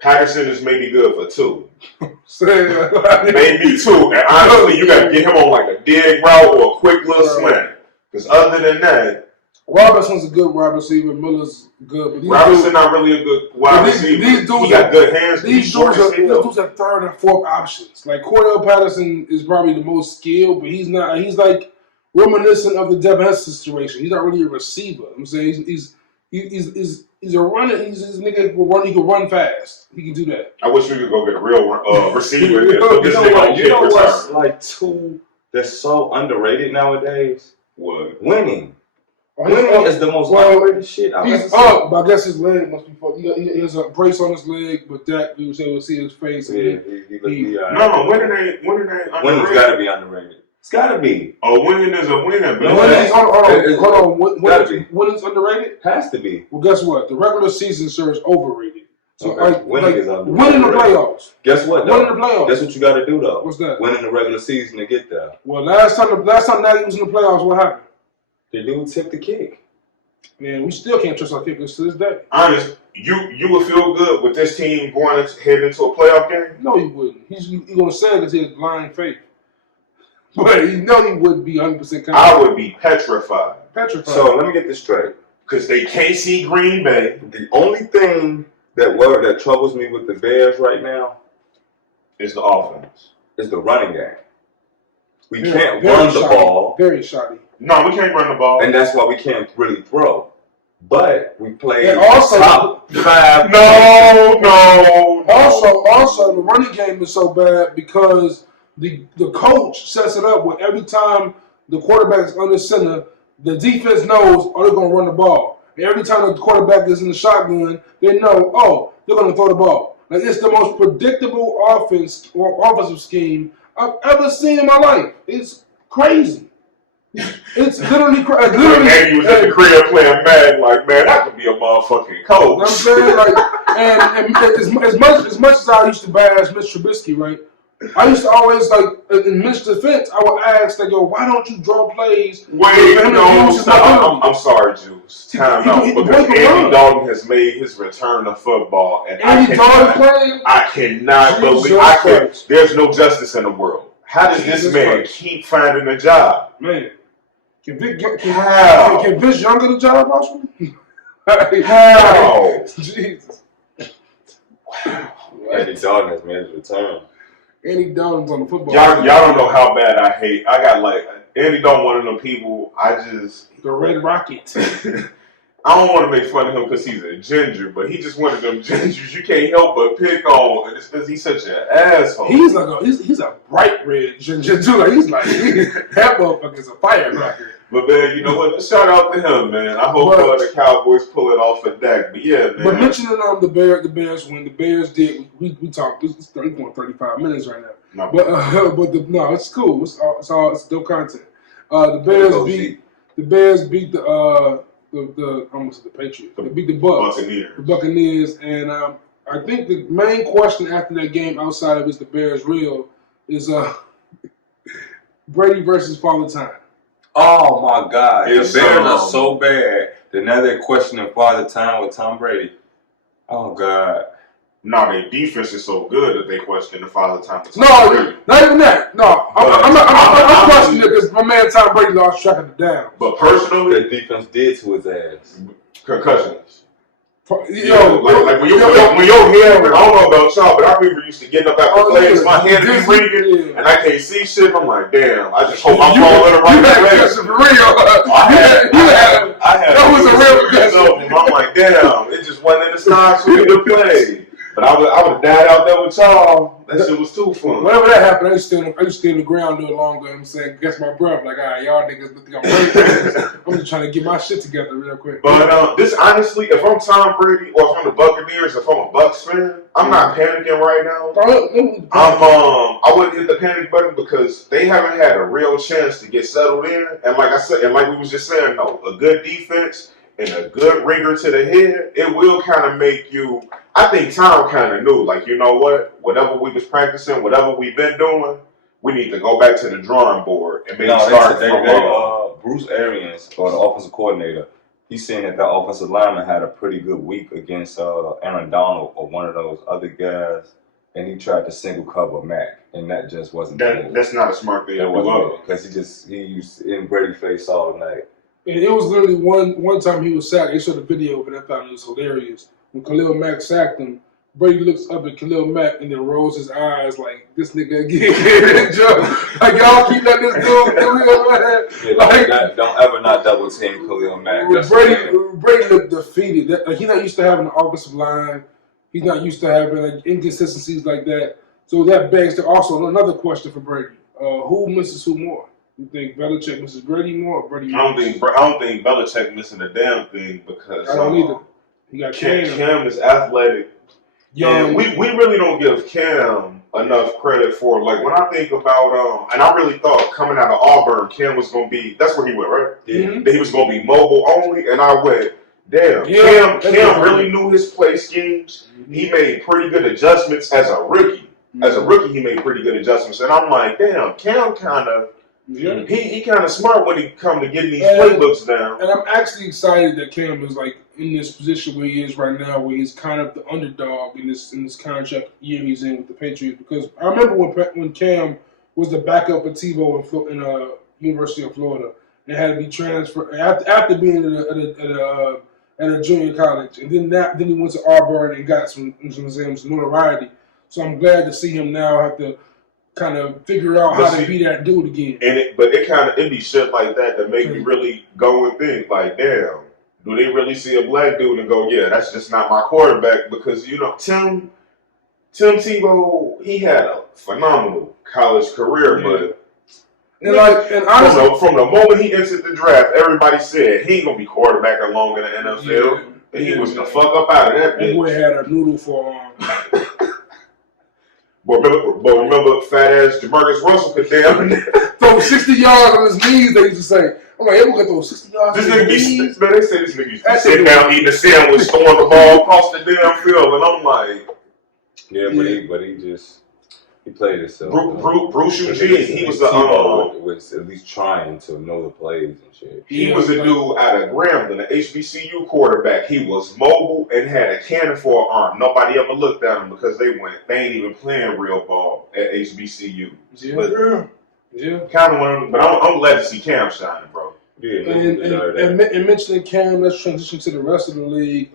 Patterson is maybe good for 2. Maybe 2. And honestly, you got to get him on like a dig route or a quick little slant. Because other than that, Robinson's a good wide receiver. Miller's good. But Robinson not really a good wide receiver. He got good hands. These dudes are 3rd and 4th options. Like Cordell Patterson is probably the most skilled, but he's not. He's like reminiscent of the Devin Hester situation. He's not really a receiver. I'm saying he's a runner. He's a nigga who run. He can run fast. He can do that. I wish we could go get a real receiver. You know what's like 2 that's so underrated nowadays? What? Winning. Winning is the most underrated shit I've ever seen. Up, but I guess his leg must be fucked. He has a brace on his leg, but that we was able to see his face. No, winning ain't underrated. Winning's got to be underrated. It's got to be. Oh, winning is a win. Hold on. Winning's underrated? Has to be. Well, guess what? The regular season, sir, is overrated. So winning is underrated. Winning the playoffs. Guess what? Though? Winning the playoffs. That's what you got to do, though. What's that? Winning the regular season to get there. Well, last time Nagy was in the playoffs, what happened? The dude tipped the kick. Man, we still can't trust our kickers to this day. Honest, you would feel good with this team heading into a playoff game? No, he wouldn't. He's going to say it because he has blind faith. But he wouldn't be 100% confident. I would be petrified. So let me get this straight. Because they can't see Green Bay. The only thing that troubles me with the Bears right now is the offense. Is the running game. We can't run the ball. Very shoddy. No, we can't run the ball. And that's why we can't really throw. But we play also, top 5. No. Also, the running game is so bad because the coach sets it up where every time the quarterback is under center, the defense knows, they're going to run the ball. And every time the quarterback is in the shotgun, they know, they're going to throw the ball. Like, it's the most predictable offensive scheme I've ever seen in my life. It's crazy. It's literally crazy. And he was at the crib playing Madden, like, man, that could be a motherfucking coach. You know what I'm saying? Like, and as much as I used to bash Mitch Trubisky, right? I used to always, like, in Mitch's defense, I would ask, like, yo, why don't you draw plays? Wait, no, stop. I'm sorry, Juice. Time out. Because Andy Dalton has made his return to football, and I cannot believe there's no justice in the world. How does this man keep finding a job? Man, can Vince Young get a job, possibly? How? Jesus. Wow. Andy Dalton has made his return. Andy Dalton's on the football. Y'all don't know how bad I hate. I got like Andy Dalton, one of them people. The Red Rocket. I don't want to make fun of him because he's a ginger, but he just one of them gingers you can't help but pick on, and it's because he's such an asshole. He's like he's a bright red ginger too. Like that motherfucker's a firecracker. But man, you know what? Shout out to him, man. I hope the Cowboys pull it off for Dak. But yeah, man. But mentioning the Bears when the Bears did, we talked. It's 35 minutes right now. No, it's cool. It's dope content. The Bears beat the almost the Patriots. They beat the Buccaneers, and I think the main question after that game, outside of is the Bears real, is Brady versus Father Time. Oh my God! The Bears are so bad that now they're questioning Father Time with Tom Brady. Oh God! No, their defense is so good that they question the Father Time. No, not even that. No, I'm questioning it because my man Tom Brady lost track of the downs. But personally, the defense did to his ass. Concussions. Yo, like when your head, I don't know about y'all, but I remember used to get up after plays, my head be ringing, and I can't see shit. I'm like, damn, I just hope I fall in the right place. For real. That was a real concussion. I'm like, damn, it just wasn't in the stars for me to play. But I would have died out there with y'all. That shit was too fun. Whenever that happened, I used to stay in the ground a little longer. I'm saying, guess my breath. Like, all right, y'all niggas think I'm crazy. I'm just trying to get my shit together real quick. But this honestly, if I'm Tom Brady or if I'm the Buccaneers, if I'm a Bucs fan, I'm not panicking right now. I wouldn't hit the panic button because they haven't had a real chance to get settled in. And like I said, and like we was just saying, no, a good defense and a good ringer to the head, it will kind of make you. I think Tom kind of knew, like, you know what? Whatever we was practicing, whatever we've been doing, we need to go back to the drawing board and maybe start from Bruce Arians, or the offensive coordinator, he's saying that the offensive lineman had a pretty good week against Aaron Donald or one of those other guys, and he tried to single cover Mac, and that just wasn't. That's not a smart thing. It wasn't because he used in Brady face all night. And it was literally one time he was sacked. They showed a video of it. I thought it was hilarious. When Khalil Mack sacked him, Brady looks up at Khalil Mack and then rolls his eyes like, this nigga again. Like, y'all keep letting this dude Khalil Mack. Yeah, don't ever not double team Khalil Mack. Brady looked defeated. He's not used to having an offensive line. He's not used to having inconsistencies like that. So that begs to also another question for Brady. Who misses who more? You think Belichick misses Brady more or Brady? I don't think Belichick missing a damn thing because I don't either. You got Cam is athletic. Yeah, we really don't give Cam enough credit for, like, when I think about and I really thought coming out of Auburn, Cam was gonna be, that's where he went, right? Yeah. Mm-hmm. That he was gonna be mobile only, and I went, damn, Cam really knew his play schemes. Mm-hmm. He made pretty good adjustments as a rookie. Mm-hmm. As a rookie, he made pretty good adjustments, and I'm like, damn, Cam kind of. Yeah. He kind of smart when he come to getting these playbooks down. And I'm actually excited that Cam is like in this position where he is right now, where he's kind of the underdog in this contract year he's in with the Patriots. Because I remember when Cam was the backup for Tebow in University of Florida and had to be transferred after being at a junior college, and then he went to Auburn and got some notoriety. So I'm glad to see him now have to kind of figure out how to be that dude again. But it be shit like that make you really go and think, like, damn, do they really see a black dude and go, yeah, that's just not my quarterback? Because, you know, Tim Tebow, he had a phenomenal college career, but honestly, from the moment he entered the draft, everybody said he ain't gonna be quarterbacking long in the NFL. And he was the fuck up out of that bitch. That boy had a noodle for But remember fat ass Jamarcus Russell could damn throw 60 yards on his knees, they used to say. I'm like, we're gonna throw 60 yards on his knees. Man, they say this nigga used to sit down eating a sandwich, throwing the ball across the damn field, and I'm like, but he just He played himself. Bruce Eugene, he was the was at least trying to know the plays and shit. He was a dude out of Grambling, an HBCU quarterback. He was mobile and had a cannon for an arm. Nobody ever looked at him because they ain't even playing real ball at HBCU. Yeah. But, kind of one. But I'm glad to see Cam shining, bro. Yeah, and mentioning Cam, let's transition to the rest of the league.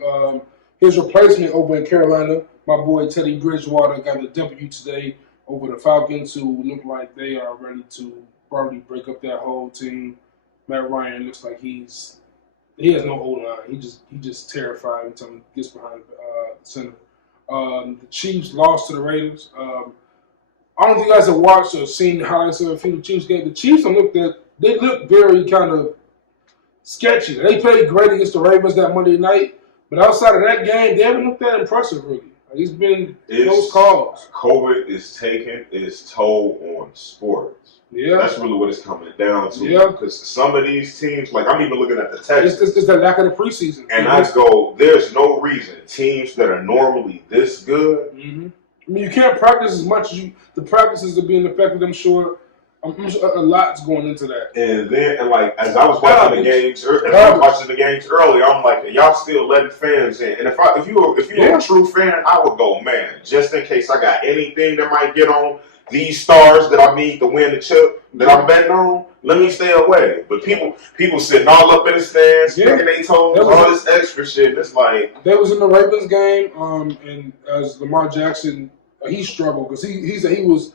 His replacement over in Carolina, my boy Teddy Bridgewater, got the W today over the Falcons, who look like they are ready to probably break up that whole team. Matt Ryan looks like he has no O-line. He just terrified every time he gets behind the center. The Chiefs lost to the Raiders. I don't think you guys have watched or seen the highlights of a few of the Chiefs games. The Chiefs they look very kind of sketchy. They played great against the Ravens that Monday night, but outside of that game, they haven't looked that impressive really. It's been close calls. COVID is taking its toll on sports. Yeah. That's really what it's coming down to. Yeah. Because some of these teams, like I'm even looking at the Texans. It's the lack of the preseason. And I go, there's no reason teams that are normally this good. Mm-hmm. I mean, you can't practice as much as the practices are being affected, I'm sure. A lot's going into that. And then, as I was watching the games, earlier, I'm like, y'all still letting fans in. And if you're a true fan, I would go, man, just in case I got anything that might get on these stars that I need to win the chip that I'm betting on, let me stay away. But people sitting all up in the stands, picking their toes, all this extra shit. It's like they was in the Ravens game, and as Lamar Jackson, he struggled because he was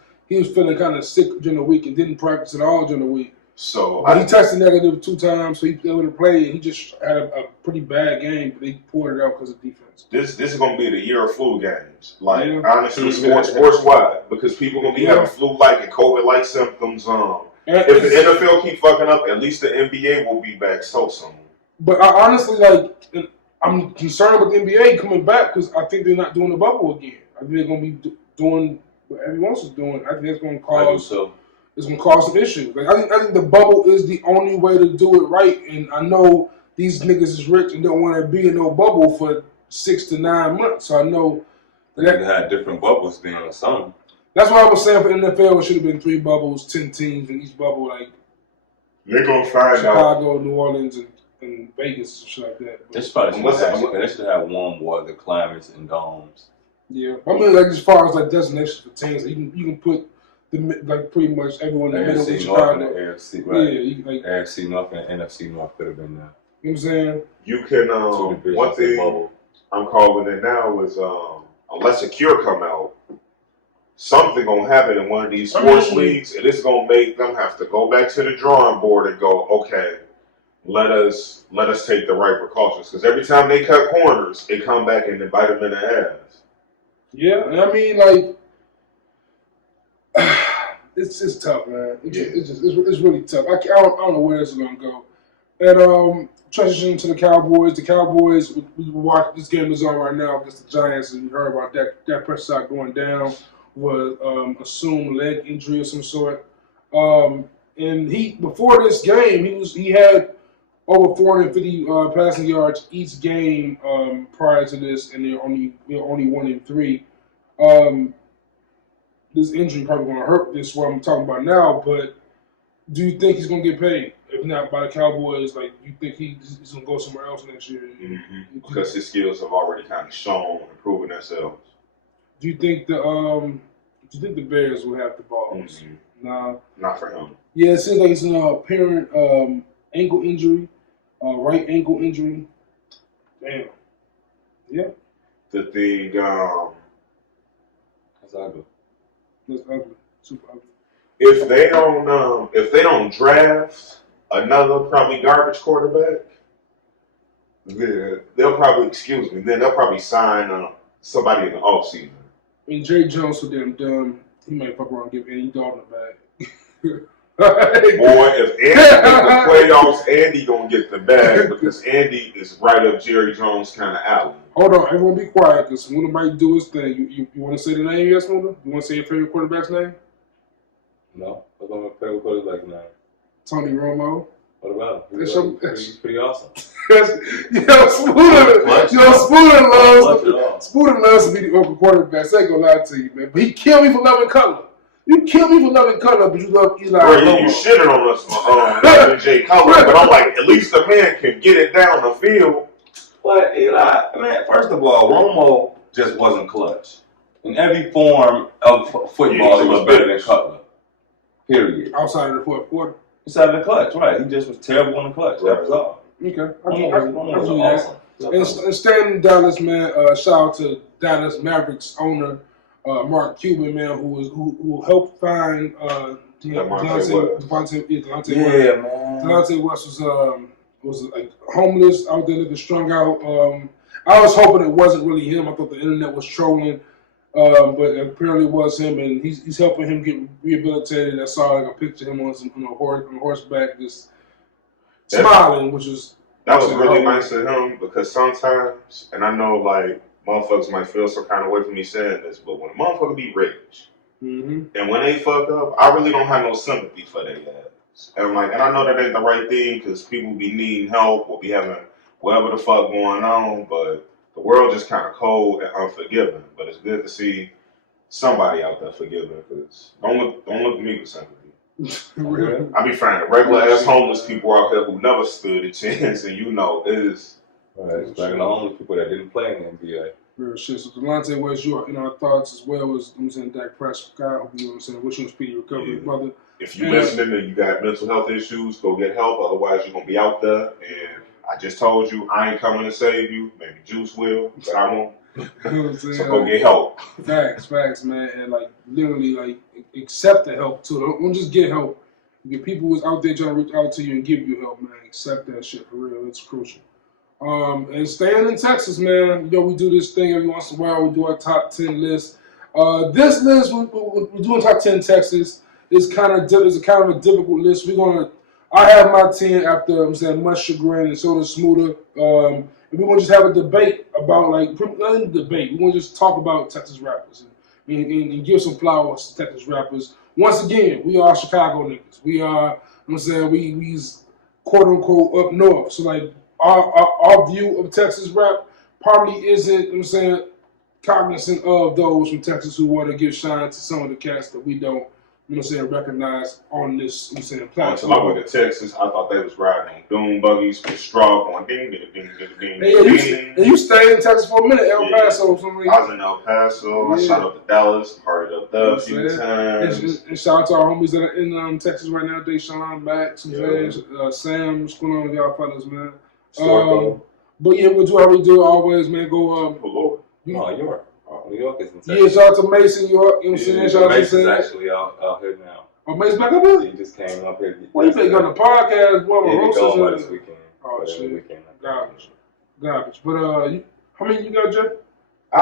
feeling kind of sick during the week and didn't practice at all during the week. So he tested negative 2 times, so he was able to play. And he just had a pretty bad game, but they pulled it out because of defense. This is going to be the year of flu games. Honestly, sports wide, because people going to be having flu-like and COVID-like symptoms. If the NFL keep fucking up, at least the NBA will be back so soon. But I honestly, I'm concerned with the NBA coming back because I think they're not doing the bubble again. I think they're going to be doing what everyone else is doing. I think it's going to cause some issues. I think the bubble is the only way to do it right. And I know these niggas is rich and don't want to be in no bubble for 6 to 9 months. So I know that they had different bubbles then or something. That's what I was saying for NFL. It should have been 3 bubbles, 10 teams in each bubble, like they're gonna find Chicago, New Orleans, and Vegas and shit like that. They should have warm water climates and domes. Yeah, I mean, as far as destinations for teams, you can put pretty much everyone in the middle of Chicago. And the AFC, right? Yeah, AFC North and NFC North could have been there. You know what I'm saying? You can one thing I'm calling it now is unless a cure come out, something gonna happen in one of these sports leagues, and it's gonna make them have to go back to the drawing board and go, okay, let us take the right precautions, because every time they cut corners, they come back and they bite them in the ass. Yeah, and I mean, it's tough, man. It's really tough. I don't know where this is gonna go. And transitioning to the Cowboys. The Cowboys, we watch this game is on right now against the Giants, and you heard about that Prescott going down with assumed leg injury of some sort. And before this game, he had over 450 passing yards each game prior to this, and they're only 1-3. This injury probably going to hurt this what I'm talking about now, but do you think he's going to get paid? If not by the Cowboys, you think he's going to go somewhere else next year? Mm-hmm. Because his skills have already kind of shown and proven themselves. Do you think the Bears will have the balls? Mm-hmm. Nah. Not for him. Yeah, it seems like it's an apparent ankle injury, right ankle injury. Damn. Yeah. The thing, that's ugly. That's ugly. Super ugly. If they don't draft another probably garbage quarterback, then they'll probably sign somebody in the offseason. I mean, Jerry Jones so damn dumb. He might fuck around and give Andy Dalton a bag. Boy, if Andy gets the playoffs, Andy gonna get the bag because Andy is right up Jerry Jones kind of alley. Hold on, everyone be quiet because Smooda might do his thing. You want to say the name yet, Smooda? You want to say your favorite quarterback's name? No, what's my favorite quarterback's name? Tony Romo. What about him? He's pretty awesome. Smooda loves to be the open quarterback. I ain't gonna lie to you, man. But he killed me for loving Cutler. You kill me for loving Cutler, but you love Eli. Bro, you shitted on us for loving Jay Cutler, but I'm like, at least the man can get it down the field. But Eli, man, first of all, Romo just wasn't clutch. In every form of football, he was better than Cutler. Period. Outside of the fourth quarter. Outside of the clutch, right? He just was terrible in the clutch. That was all. Okay. Romo was awesome. And staying in Dallas, man, shout out to Dallas Mavericks owner Mark Cuban, man, who helped find Delonte West. Delonte West was like homeless out there looking strung out. I was hoping it wasn't really him. I thought the internet was trolling, but apparently it was him, and he's helping him get rehabilitated. I saw like a picture of him on horseback, just smiling, which is. That was really nice of him because sometimes, and I know like motherfuckers might feel some kind of way for me saying this, but when a motherfucker be rich, and when they fuck up, I really don't have no sympathy for their ass. And I know that ain't the right thing because people be needing help or be having whatever the fuck going on, but the world just kind of cold and unforgiving. But it's good to see somebody out there forgiving because don't look at me with sympathy. I be finding regular ass homeless people out there who never stood a chance, and it is. Right, it's like the only people that didn't play in the NBA. Real shit. So Delonte West, you in our thoughts as well as Dak Prescott. Wish him speedy recovery, brother. If you listening and you got mental health issues, go get help. Otherwise, you're gonna be out there. And I just told you, I ain't coming to save you. Maybe Juice will, but I won't. So go get help. Facts, man, and literally, accept the help too. Don't just get help. Get people who's out there trying to reach out to you and give you help, man. Accept that shit for real. It's crucial. And staying in Texas, man. We do this thing every once in a while. We do our top 10 list. This list, we're doing top 10 Texas. It's kind of a difficult list. I have my 10 after much chagrin, and so does Smooda. And we're gonna just have a debate about not even debate. We're gonna just talk about Texas rappers and give some flowers to Texas rappers. Once again, we are Chicago niggas. We are, we's quote unquote up north. So our view of Texas rap probably isn't, cognizant of those from Texas who want to give shine to some of the cats that we don't, recognize on this, platform. Until I went to Texas, I thought they was riding on doom buggies with straw going ding, ding, ding, ding, ding, ding. And you stayed in Texas for a minute, El Paso. I was in El Paso. I shot up to Dallas, partied up there a few times. And shout out to our homies that are in Texas right now, Deshaun, Max, Sam, what's going on with y'all fellas, man? But yeah, we'll do how we do always, man. Go, York. New York is in Texas. Yeah, shout out to Mason, York. You know what I'm saying? Shout out to Mason's actually out here now. Oh, Mason back up here? He just came up here. Well, you think on the podcast, boy, he going this weekend. Oh, shit. Garbage. But, how many you got, Jay? I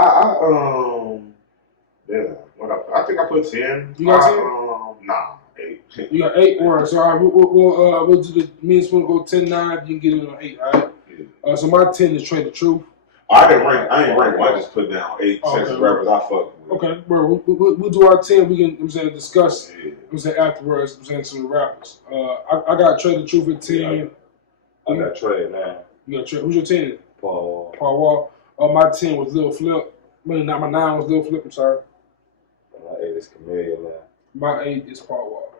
think I put 10. You got 10? Nah, 8. You got 8? All right, so all right, we'll do me and Spoon go 10-9. You can get it on 8, all right? Yeah. So my 10 is Trade the Truth. I ain't rank. I just put down 8 Texas rappers I fuck with. Okay, bro. We'll do our 10. We can, discuss. Afterwards. Some of the rappers. I got Trade the Truth at 10. I got Trey now. You got Trey. Who's your 10? Paul Wall. My 10 was Lil Flip. My 9 was Lil Flip. I'm sorry. My 8 is Chameleon now. My 8 is Paul Wall.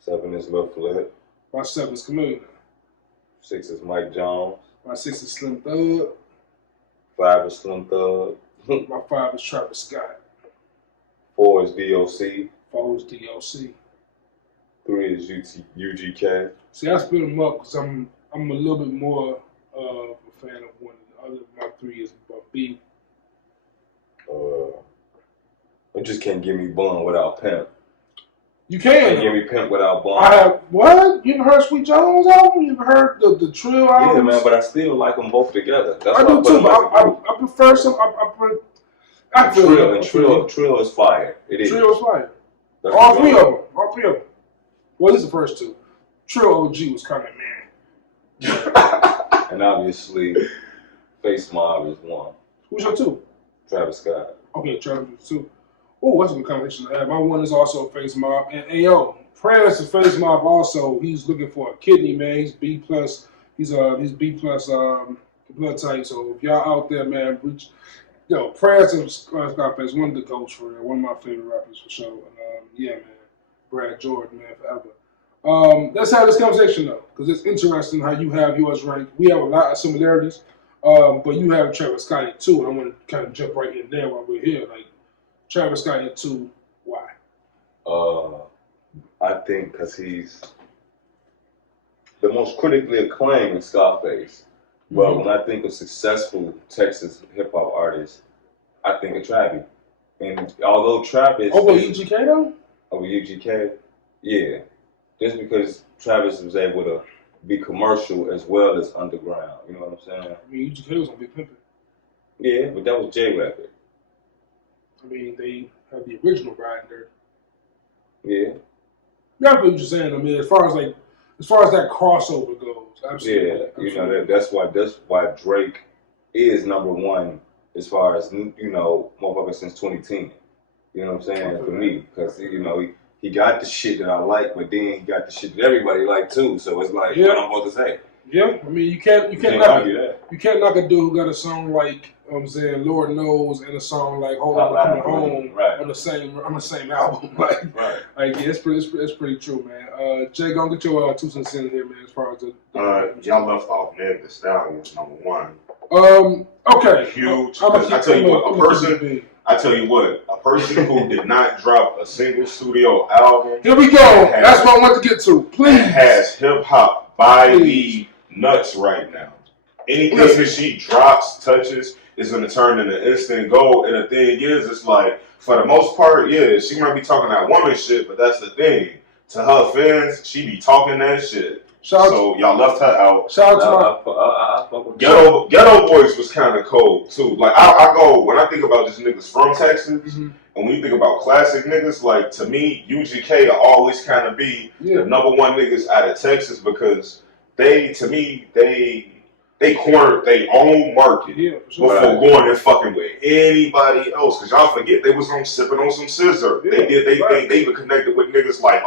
7 is Lil Flip. My 7 is Chameleon. 6 is Mike Jones. My 6 is Slim Thug. 5 is Slim Thug. My 5 is Travis Scott. 4 is DOC. 4 is DOC. 3 is UGK. See, I split them up because I'm a little bit more of a fan of one than the other. My 3 is B. You just can't give me Bun without Pimp. You You can't give me Pimp without Bun. I have what? You ever heard Sweet Jones album? You ever heard the Trill album? Yeah, man, but I still like them both together. That's I do too. I prefer some. I feel Trill is fire. It is. Trill is fire. That's All three of them. Well, this is the first 2. Trill OG was coming, man. And obviously, Face Mob is 1. Who's your 2? Travis Scott. Okay, Travis is 2. Oh, that's a good conversation to have. My 1 is also Face Mob. And yo, prayers to Face Mob also. He's looking for a kidney, man. He's B+. He's B+ blood type. So if y'all out there, man, prayers to Scarface. One of the GOATs for real. One of my favorite rappers for sure. And, Yeah, man. Brad Jordan, man, forever. Let's have this conversation, though, because it's interesting how you have yours ranked. We have a lot of similarities, but you have Travis Scott at 2, and I want to kind of jump right in there while we're here. Like, Travis Scott at 2, why? I think because he's the most critically acclaimed in Scarface. But when I think of successful Texas hip hop artists, I think of Travis. And although Travis over UGK though? Over UGK, yeah. Just because Travis was able to be commercial as well as underground. You know what I'm saying? I mean, UGK was on Big Pimpin'. Yeah, but that was J record. I mean, they have the original riding there. Yeah. Yeah, I get what you're saying. I mean, as far as that crossover goes, absolutely. Yeah, absolutely. you know that's why Drake is number one as far as motherfucker since 2010. You know what I'm saying? For me, because he got the shit that I like, but then he got the shit that everybody like too. So it's like what I'm about to say. Yeah, I mean you can't argue that. You can't knock a dude who got a song like I'm saying Lord Knows and a song like Hold On Coming Home on the same album. Like yeah, it's pretty true, man. Jay, gonna get your 2 cents in here, man. As far as the y'all left off Meg Thee Stallion number 1. Okay. Huge. I tell you what, a person who did not drop a single studio album. Here we go. That's what I want to get to. Please. Has hip hop by the nuts right now. Anything that she drops, touches, is going to turn into instant gold. And the thing is, it's like, for the most part, yeah, she might be talking that woman shit, but that's the thing. To her fans, she be talking that shit. So y'all left her out. Shout out to Ghetto Boys was kind of cold too. Like I go when I think about just niggas from Texas, and when you think about classic niggas, like to me, UGK will always kind of be the number one niggas out of Texas because they cornered their own market before going and fucking with anybody else. Cause y'all forget they was sipping on some scissor. They did they think they even connected with niggas like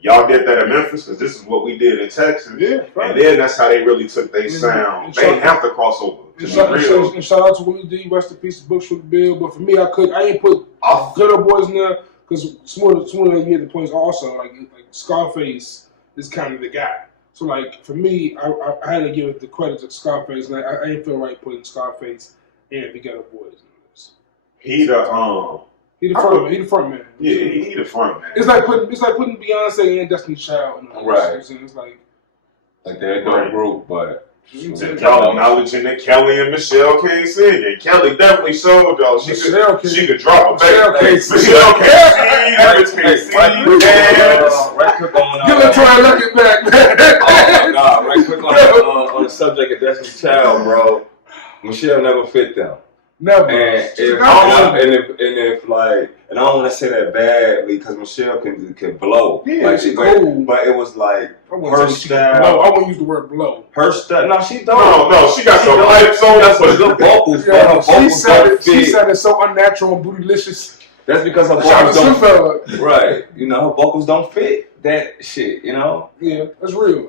y'all did that in Memphis because this is what we did in Texas. And then that's how they really took their sound. They didn't have to cross over. And shout out to Willie D, rest in peace, Books for the Bill. But for me, I ain't put Ghetto Boys in there because Smooda you had the points also. Like Scarface is kind of the guy. So like for me, I had to give it the credit to Scarface, and I didn't feel right putting Scarface and the Ghetto Boys in this. He the front man. Yeah, he the front man. It's like putting Beyonce and Destiny's Child in the right. It's like they're a dope group, but y'all acknowledging that Kelly and Michelle can't sing, and Kelly definitely showed y'all she could drop a baby. Michelle can't sing. Right quick on give it to her, look it back, man. Oh my God! Right quick on the subject of Destiny's Child, bro. Michelle never fit them. Never. And if I don't want to say that badly because Michelle can blow. Yeah, like, she's cool. But it was like her style. No, I won't use the word blow. Her style. No, she don't. No, she got some pipes on. That's what good vocals. Yeah, she said it's so unnatural and bootylicious. That's because her vocals don't fit. Right. Her vocals don't fit that shit, Yeah, that's real.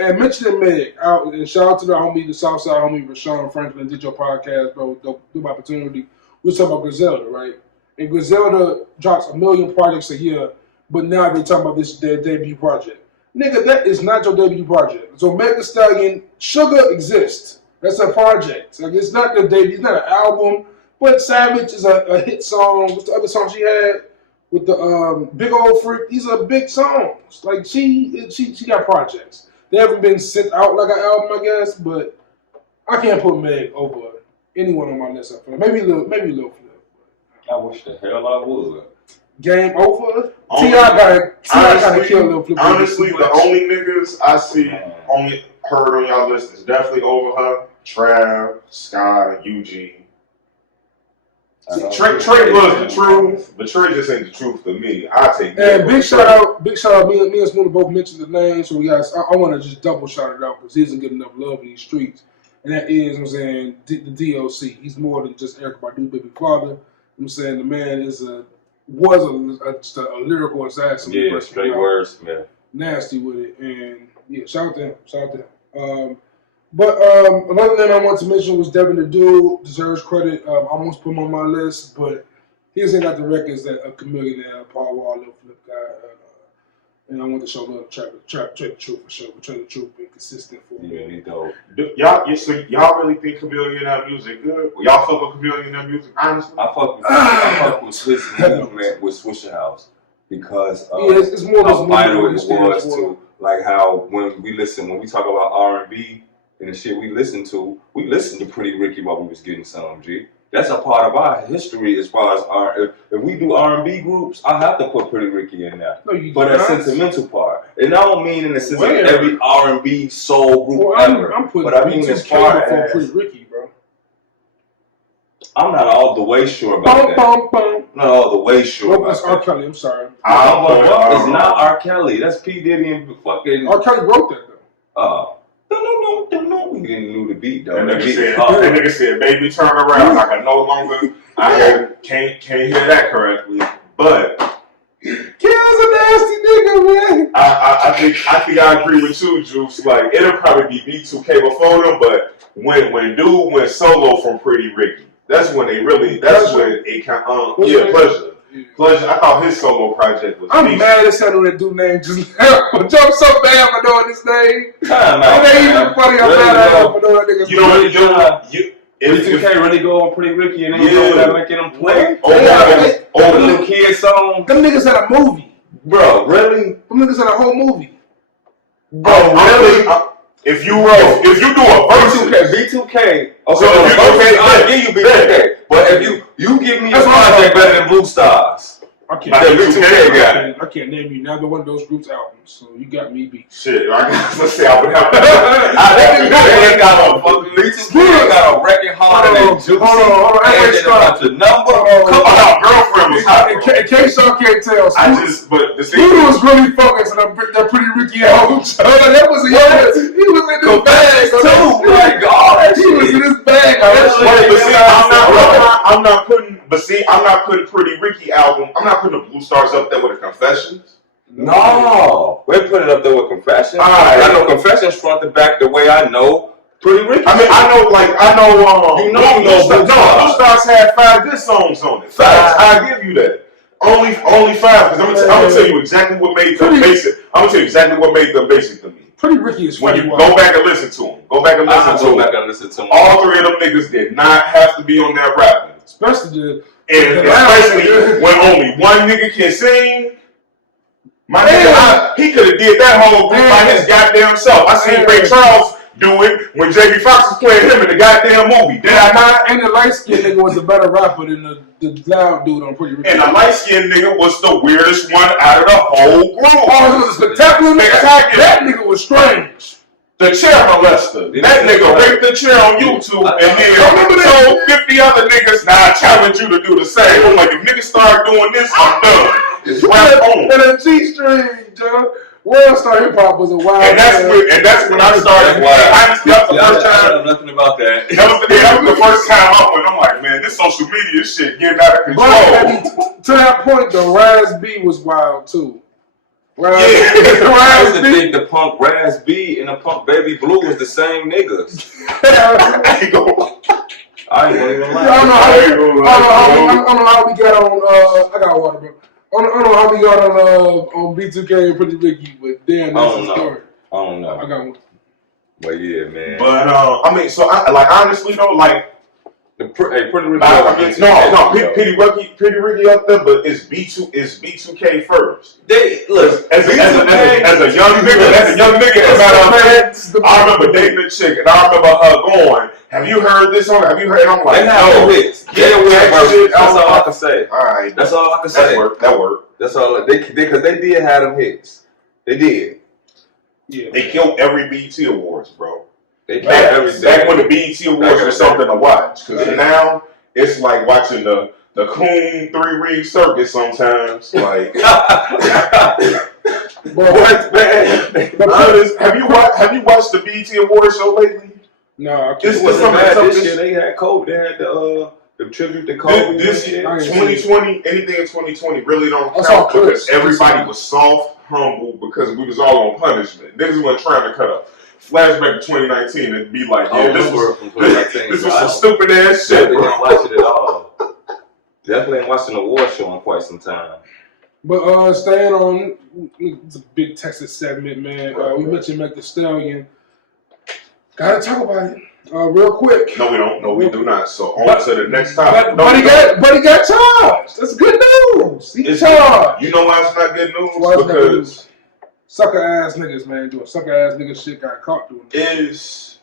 And mentioning Meg, and shout out to the homie, the Southside homie, Rashawn Franklin, did your podcast, bro. Dope opportunity. We talking about Griselda, right? And Griselda drops 1 million projects a year, but now they talking about their debut project. Nigga, that is not your debut project. So Meg Thee Stallion, Sugar exists. That's a project. Like it's not the debut, it's not an album. But Savage is a hit song. What's the other song she had with the Big Old Freak? These are big songs. Like she got projects. They haven't been sent out like an album, I guess. But I can't put Meg over anyone on my list. I feel maybe Lil Flip. I wish the hell I would. Game over. T.I. gotta kill Lil Flip. Honestly, the only niggas I see only heard on y'all list is definitely over her. Trav, Sky, UG. Trey was the truth, but Trey just ain't the truth for me. I take that. And big shout out. Me and Smooda both mentioned the name, so we guys. I want to just double shout it out because he doesn't get enough love in these streets, and that is, I'm saying, the DOC. He's more than just Erykah Badu baby father. I'm saying the man was a lyrical assassin. Yeah, straight wordsmith. Nasty with it, and yeah, shout out to him. But another thing I want to mention was Devin the Dude deserves credit. I almost put him on my list, but He just ain't got the records that a Chameleon, Paul Wall, Lil Flip guy. And I want to show love to Trap the Truth for sure. Trap the Truth being consistent for me. Yeah, he dope. Y'all really think Chameleon that music good? Well, y'all fuck with Chameleon that music, honestly? I fuck with his movement with Swishahouse because it's more how vital it was to to like how when we talk about R&B and the shit we listened to Pretty Ricky while we was getting some, G. That's a part of our history as far as if we do R&B groups, I have to put Pretty Ricky in there. No, you for that sentimental part. And I don't mean in the sense of every R&B soul group ever. I'm putting but I mean as far as Pretty Ricky, bro. I'm not all the way sure about that. Not all the way sure about that's that. R. Kelly, I'm sorry. It's not R. Kelly. That's P. Diddy and fucking... R. Kelly wrote that, though. We didn't know the beat, though. That nigga said, baby, turn around. Like I no longer, can't hear that correctly. But Kill's a nasty nigga, man. I think I agree with you, Juice. Like it'll probably be B2K before them, but when dude went solo from Pretty Ricky, that's when it kind of Pleasure. Pleasure. I thought his solo project was. I'm mad as hell when that dude name just now. But I'm so bad for knowing this name. Time out. It ain't even funny. I'm mad at him for knowing that nigga's You know what if you can't really go on Pretty Ricky and then go there making them play. The little kid song. Them niggas had a movie. Bro, really? Them niggas had a whole movie. Bro, really? If you do a verse, B2K. Okay, so I'll give you B2K. But if you give me a project better than Blue Stars. I can't name you neither one of those groups' albums, so you got me beat. Shit, let's say I would have to. B2K got a record harder than Juicy. Hold on. About your number. Come on, girlfriend was hot. In case y'all can't tell, Scooter was really focused on that Pretty Ricky album. So that was he was in his bag too. My God, he was in his bag. I'm not putting Pretty Ricky album. I'm not putting the Blue Stars up there with the Confessions. No, we put it up there with Confessions. Right. I know Confessions front to back the way I know Pretty Ricky. I mean, Blue Stars had 5 good songs on it. 5. I'll give you that. Only 5, because I'm gonna tell you exactly what made them basic. I'm gonna tell you exactly what made them basic to me. Pretty Ricky is when you go back and listen to them. All 3 of them niggas did not have to be on that rapping. Especially when only one nigga can sing. My nigga, he could have did that whole group by his goddamn self. I seen Ray Charles do it when Jamie Foxx was playing him in the goddamn movie. Did I not? And the light-skinned nigga was a better rapper than the loud dude on Pretty Ricky. And the light-skinned nigga was the weirdest one out of the whole group. Oh, it was spectacular. That nigga was strange. The chair molester. That nigga raped the chair on YouTube and then told 50 other niggas, I challenge you to do the same. I'm like, if niggas start doing this, I'm done. It's rap on. And a G-string, Joe. World Star Hip Hop was a wild. And that's when I started. Honestly, that's the first time. I know nothing about that. That was the first time up when I'm like, man, this social media shit getting out of control. But to that point though, Raz B was wild too. I used to think the punk Raz B and the punk Baby Blue was the same niggas. I ain't gonna even lie. I don't know how we got on. I got water, bro. I don't know how we got on B2K and Pretty Ricky, but damn, that's the story. I don't know. I got one. But yeah, man. But I mean, so I like honestly though, like. Pretty Ricky. Pretty Ricky up there, but it's B2K first. They look as a young nigga. I remember dating a chick, and I remember her going, "Have you heard this song? Have you heard?" I'm like, "No." Hits. That's all I can say. All right, that's all I can say. That worked. That's all because they did have them hits. They did. Yeah, they killed every BET Awards, bro. Back when the BET Awards was something to watch, because now it's like watching the Coon 3-ring circus sometimes. Like, what, man? Have you watched the BET Awards show lately? No, I can't. This wasn't bad. This year they had Kobe. They had the tribute to Kobe. This 2020, anything in 2020 really don't count because everybody was soft, humble, because we was all on punishment. Niggas weren't trying to cut up. Flashback to 2019 and be like, yeah, this was some stupid ass shit, bro. Watch it at all. Definitely ain't watched an award show in quite some time. But staying on, it's a big Texas segment, man. We mentioned Meg Thee Stallion. Gotta talk about it real quick. No, we don't. No, we do not. So on to the next topic. But he got charged. That's good news. He's charged. You know why it's not good news? Because sucker ass niggas, man, doing sucker ass nigga shit got caught doing it.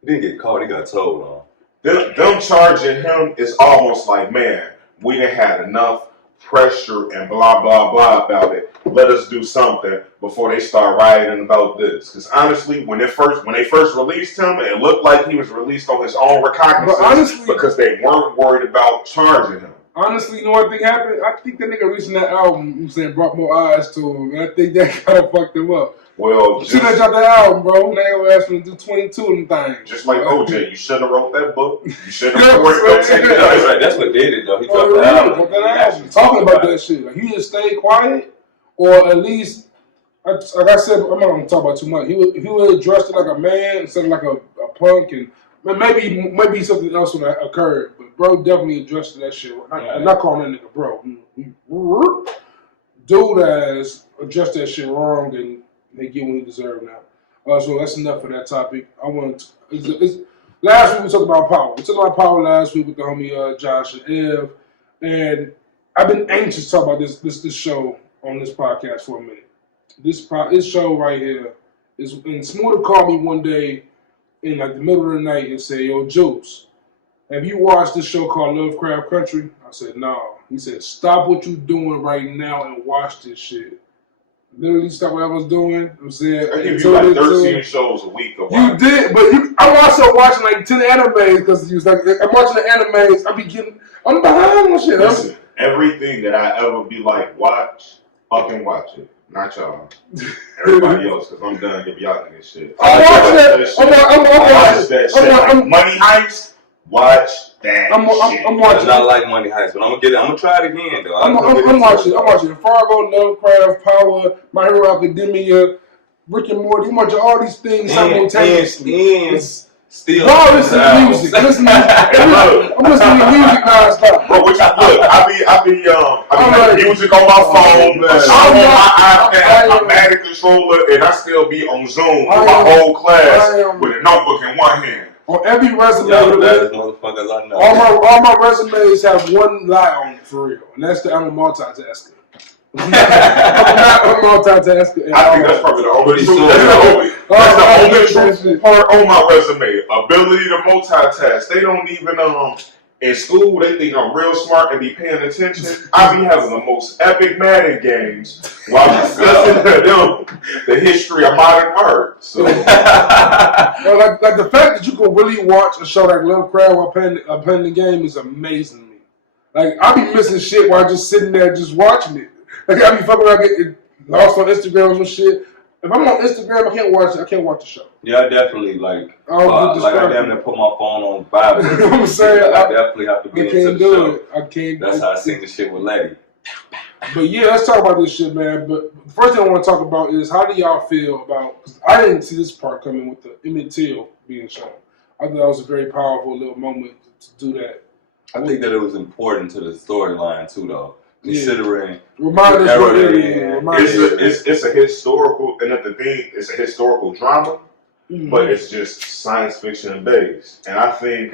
He didn't get caught. He got told on. Them charging him is almost like, man, we done had enough pressure and blah blah blah about it. Let us do something before they start rioting about this. Because honestly, when they first released him, it looked like he was released on his own recognizance because they weren't worried about charging him. Honestly, you know what I think happened? I think the nigga reaching that album, brought more eyes to him, and I think that kind of fucked him up. Well, you should have dropped that album, bro. Now asked me to do 22 of them things. Just like OJ, you shouldn't have wrote that book. You shouldn't have recorded That's what did it, though. He dropped the album. Talking about that shit. Like, he just stayed quiet, or at least, like I said, I'm not going to talk about too much. He would have dressed it like a man instead of like a punk, and maybe something else would have occurred. But bro definitely addressed that shit. I'm not calling that nigga bro. Dude has addressed that shit wrong, and they get what he deserve now. So that's enough for that topic. Last week we talked about power. We talked about power last week with the homie Josh and Ev, and I've been anxious to talk about this show on this podcast for a minute. This show right here is. And Smooda called me one day in like the middle of the night and said, "Yo, Juice, have you watched this show called Lovecraft Country?" I said, "No." He said, "Stop what you're doing right now and watch this shit." Literally stop what I was doing. I'm saying, I give you like 13 shows a week. You did, but I'm also watching like 10 animes because you was like, I'm watching the animes. I'm behind on shit. Listen, everything that I ever be like, watch, fucking watch it. Not y'all. Everybody else, because I'm done giving y'all niggas shit. I'm watching that. I'm watching Money Heist. Watch that shit. I'm watching. I like Money Heist, but I'm gonna try it again though. I'm watching Fargo, Lovecraft, Power, My Hero Academia, Rick and Morty. I'm watching all these things simultaneously. Still, y'all listen to music. I'm listening to music nonstop. Bro, what you look? I be music on my phone, a song on my iPad, a MAD controller, and I still be on Zoom with my whole class with a notebook in one hand. On every resume, motherfuckers I know. All my resumes have one lie on it for real, and that's I'm a multitasker. I'm not a multitasker. I think that's probably the only true part on my resume. Ability to multitask. They don't even in school they think I'm real smart and be paying attention. I be having the most epic Madden games while discussing the history of modern art. So like the fact that you can really watch a show like Lovecraft while playing the game is amazing to me. Like I be missing shit while just sitting there just watching it. Like I be fucking around getting lost on Instagram and shit. If I'm on Instagram, I can't watch the show. Yeah, I definitely I damn near put my phone on Bible. You know what I'm saying? I definitely have to be into the show. I can't. That's how I sing the shit with Letty. But yeah, let's talk about this shit, man. But the first thing I want to talk about is how do y'all feel about? Because I didn't see this part coming with the Emmett Till being shown. I thought that was a very powerful little moment to do that. I think that it was important to the storyline too, though. Considering remind us what it is. It's a historical, and at the thing, it's a historical drama, but it's just science fiction based. And I think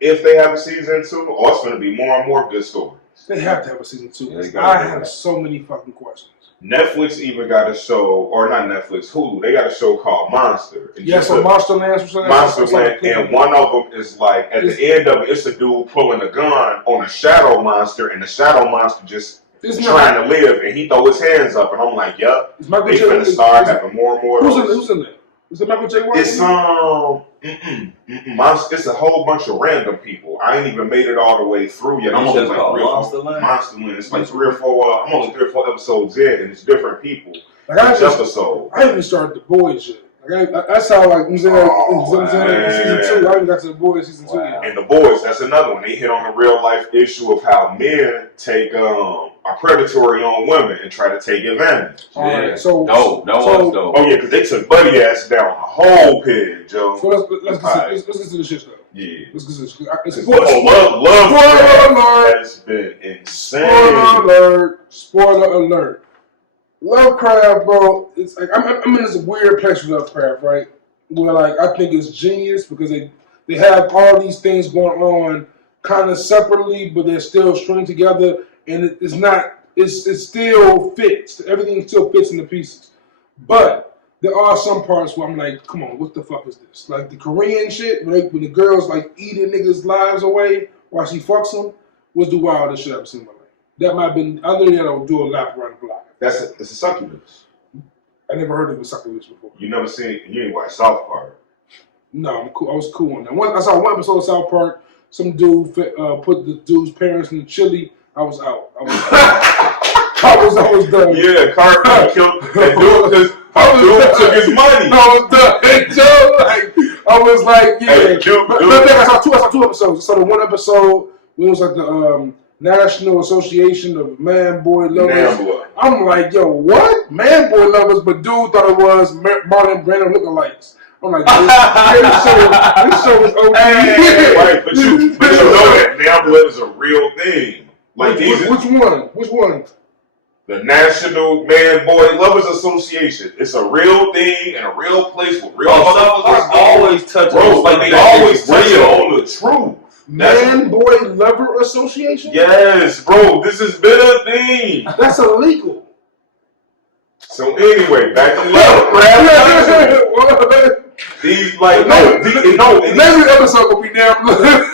if they have a season 2, it's going to be more and more good stories. They have to have a season 2. I have so many fucking questions. Netflix even got a show, or not Netflix, Hulu. They got a show called Monster. So Monsterland. Monsterland, and one of them is like at the end of it, it's a dude pulling a gun on a shadow monster, and the shadow monster just trying to live, and he throw his hands up, and I'm like, yup, they finna start having more and more. Who's in there? Is it Michael J. White? It's a whole bunch of random people. I ain't even made it all the way through yet. I'm only like Monsterland. It's like 3 or 4. I'm only 3 or 4 episodes in, and it's different people. I haven't started The Boys yet. Like, that's how, like, I'm saying, season 2. I haven't got to the boys season 2 yet. And the boys, that's another one. They hit on the real life issue of how men take are predatory on women and try to take advantage. Yeah, so dope. That was dope. Oh yeah, because they took Buddy ass down the whole page, Joe. So let's get to the shit though. Yeah. Let's get to this. Love has been insane. Spoiler alert. Lovecraft, bro. It's like I'm in this weird place with Lovecraft, right? Where like I think it's genius because they have all these things going on kind of separately, but they're still stringed together, and it's not. It still fits. Everything still fits in the pieces, but there are some parts where I'm like, come on, what the fuck is this? Like the Korean shit, when the girls like eating niggas' lives away while she fucks them, was the wildest shit I've seen in my life. That might have been, other than that, I would do a lap around the block. It's a succubus. I never heard of a succubus before. You ain't watched South Park. No, I'm cool. I was cool on that. I saw one episode of South Park. Some dude put the dude's parents in the chili. I was out. I was done. Yeah, Carter killed that dude because dude took his money. I was done. Joe, I was like, yeah. Hey, dude. I saw two episodes. I saw the one episode when it was like the National Association of Man Boy Lovers. I'm like, yo, what? Man Boy Lovers, but dude thought it was Marlon Brando lookalikes. I'm like, this show is OP. Right, but you know that NAMBLA is a real thing. Like Which one? The National Man Boy Lovers Association. It's a real thing and a real place with real I always touch on like they always touch on the truth. Man Boy Lover Association? Yes, bro. This has been a thing. That's illegal. So anyway, back to love. These like every episode will be damn good.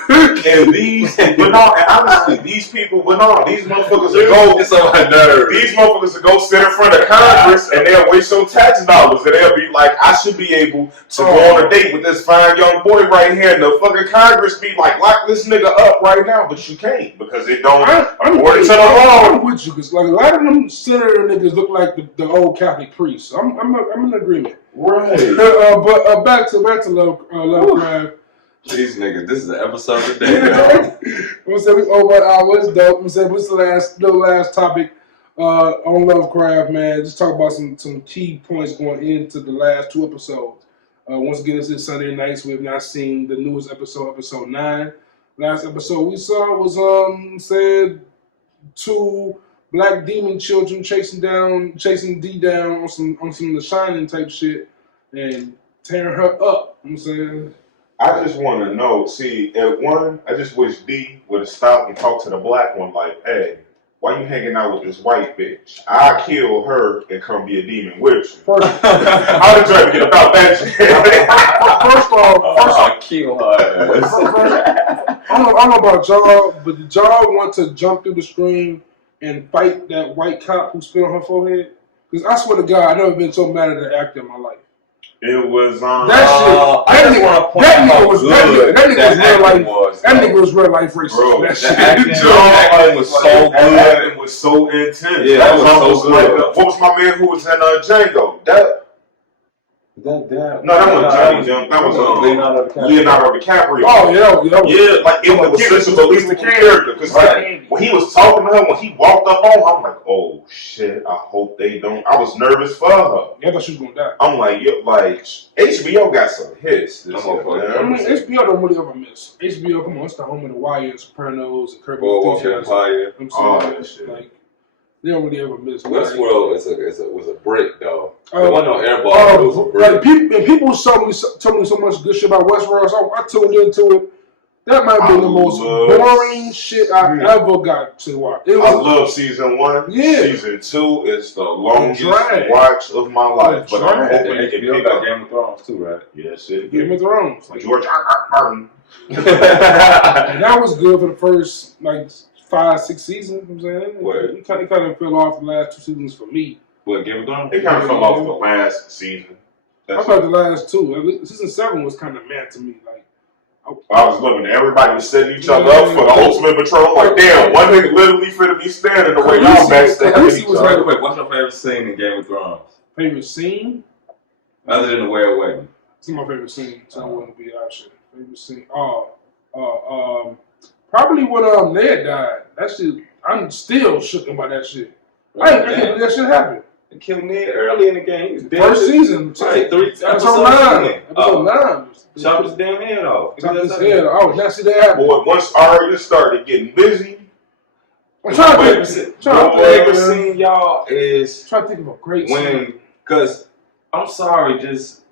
And honestly, these people, these motherfuckers will go. It's on my nerves. These motherfuckers will go sit in front of Congress and they'll waste your tax dollars and they'll be like, I should be able to go on a date with this fine young boy right here. And the fucking Congress be like, lock this nigga up right now, but you can't because it don't. According to the law. I'm with you because like a lot of them senator niggas look like the old Catholic priests. I'm in agreement. Right. But back to Lovecraft. These niggas, this is an episode today, man. We said we over an hour. It's dope. We said what's the last topic on Lovecraft, man? Just talk about some key points going into the last 2 episodes. Once again, this is Sunday nights. We have not seen the newest episode, episode 9. Last episode we saw was said 2 black demon children chasing D down on some of the Shining type shit and tearing her up. You know what I'm saying? I just want to know, see, at one, I just wish D would have stopped and talked to the black one like, hey, why you hanging out with this white bitch? I kill her and come be a demon with you. I'll try to get about that shit. First off, I kill her. I don't know about y'all, but did y'all want to jump through the screen and fight that white cop who spit on her forehead? Because I swear to God, I've never been so mad at an actor in my life. It was that nigga was real life. That nigga was real life racist. Bro, that acting was so good. It was so intense. Yeah, that was so good. What was my man who was in Django? No, that wasn't Johnny. That was Leonardo DiCaprio. Oh yeah. Yeah, like it was such a believable character because when he was talking to her, when he walked up on her, I'm like, oh shit, I hope they don't. I was nervous for her. Yeah, I thought she was gonna die. I'm like, HBO got some hits. This year, HBO don't really ever miss. HBO, come on, it's the home of The Wire, Sopranos, and Kirby. Empire. I'm saying, like. They don't really ever miss. Westworld was a break, though. It wasn't no airball. It was a break. Like, people told me so much good shit about Westworld, so I tuned into it. That might be the most boring shit I ever got to watch. I love season 1. Yeah. Season 2 is the longest watch of my life. But I'm hoping they can pick up Game of Thrones too, right? Yes, it Game of Thrones. Like George Martin. And that was good for the first 5-6 seasons. You know what I'm saying? It kind of fell off the last 2 seasons for me. What, Game of Thrones? It kind of fell off the last season. I thought the last 2. Season 7 was kind of mad to me. Like I was loving it. Everybody was setting each other up for the ultimate betrayal. I'm like, damn, one nigga literally finna be standing the way y'all backstabbing each other. Wait, what's your favorite scene in Game of Thrones? Favorite scene? Other than the Where Wedding. It's my favorite scene, so it wouldn't be option. Favorite scene. Probably when Ned died. That shit, I'm still shook about that shit. I can't believe that shit happened. They killed Ned early in the game. He was dead. First season. Right, 3 episode 9. Episode 9. Chopped his damn head off. Chopped his head off. Oh, now see that happen. Boy, once Arya started getting busy. I'm trying to think. Favorite scene, y'all, is trying to think of a great scene. Because, I'm sorry, just...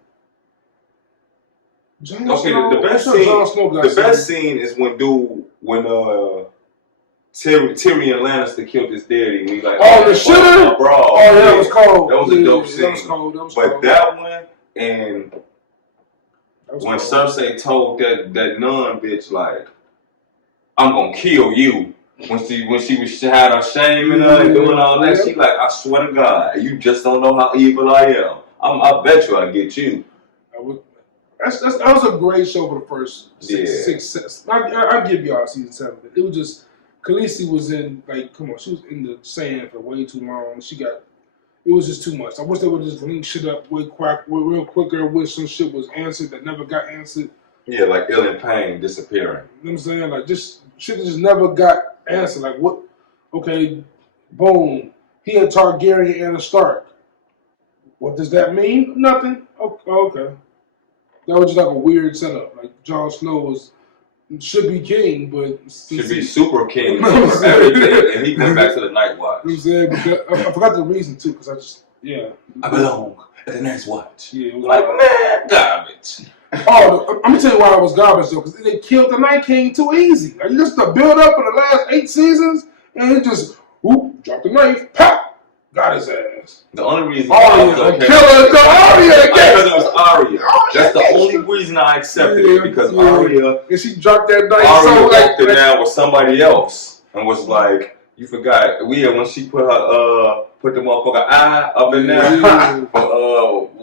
The best scene is when Tyrion Lannister killed his daddy. And he's like, the shitter? Oh, that was cold. That was a dope scene. That was cold. But that one, and when Cersei told that nun bitch, like, I'm gonna kill you. When she had her shame in her and doing all that, she like, I swear to God, you just don't know how evil I am. I bet you I get you. That was a great show for the first six. I give y'all season 7. It was just Khaleesi was in she was in the sand for way too long. It was just too much. I wish they would just link shit up real quicker. I wish some shit was answered that never got answered. Yeah, like Ellen Payne disappearing. You know what I'm saying? Like just shit that just never got answered. Like what? Okay, boom. He a Targaryen and a Stark. What does that mean? Nothing. Okay. That was just like a weird setup. Like Jon Snow should be king, but should be super king for everything, and he went back to the Night Watch. You know what I'm saying? I forgot the reason too, because I belong at the Night Watch. Yeah, it was like man, garbage. I'm gonna tell you why it was garbage though, because they killed the Night King too easy. Like just the build up for the last 8 seasons, and it just dropped the knife, pop. Got his ass. The only reason Arya, because it was Arya. That's the only reason I accepted it, because Arya. And she dropped that knife. Arya walked it down with somebody else and was like, "You forgot." When she put the motherfucker eye up in there.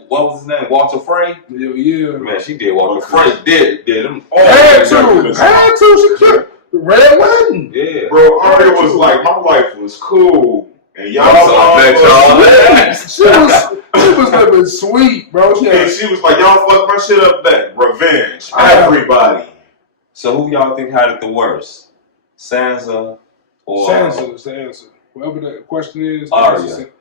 What was his name? Walter Frey. Yeah. Man, she did Walter Frey. Did him? Had to. She killed Red Wedding. Yeah. Bro, Arya was like, my life was cool. And y'all she was living sweet, bro. She was like, y'all fucked my shit up back. Revenge. Everybody. So who y'all think had it the worst? Sansa or... Sansa is the answer. Whatever the question is. Arya.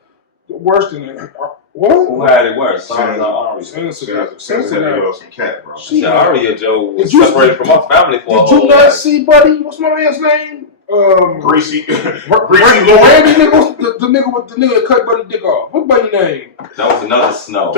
Worse than that. What? Who had it worse? Sansa or Arya? Sansa had some cat, bro. Arya, Joe, was separated from her family for a whole life. Did you not see, buddy? What's my man's name? Greasy Randy nigga, the nigga that cut Buddy dick off. What buddy name? That was another Snow.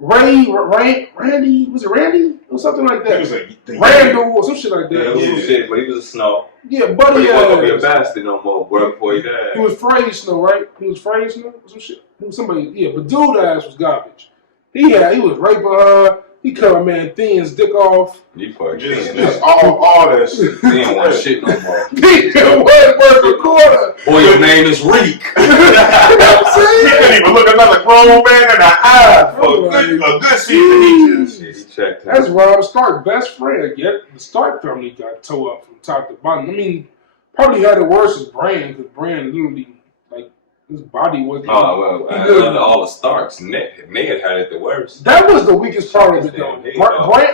Randy, was it Randy? Or something like that. He was like Randall or some shit like that. Yeah, it was some shit, but he was a Snow. Yeah, Buddy. But he wasn't gonna be a bastard no more, bro, before he died. He was Frey Snow, right? He was Frey Snow or some shit. He was somebody, yeah, but dude ass was garbage. He was raping her. He cut my man Thin's dick off. You fucking just all that shit. He ain't want shit no more. Thin went worth a quarter. Boy, your name is Reek. You know what I'm saying? He couldn't even look another grown man in the eye for a good season. He checked him. That's Rob Stark's best friend. Yet the Stark family got tore up from top to bottom. I mean, probably had it worse as Bran, because Bran literally, his body wasn't. All the Starks, Ned had it the worst. That was the weakest part of it, though.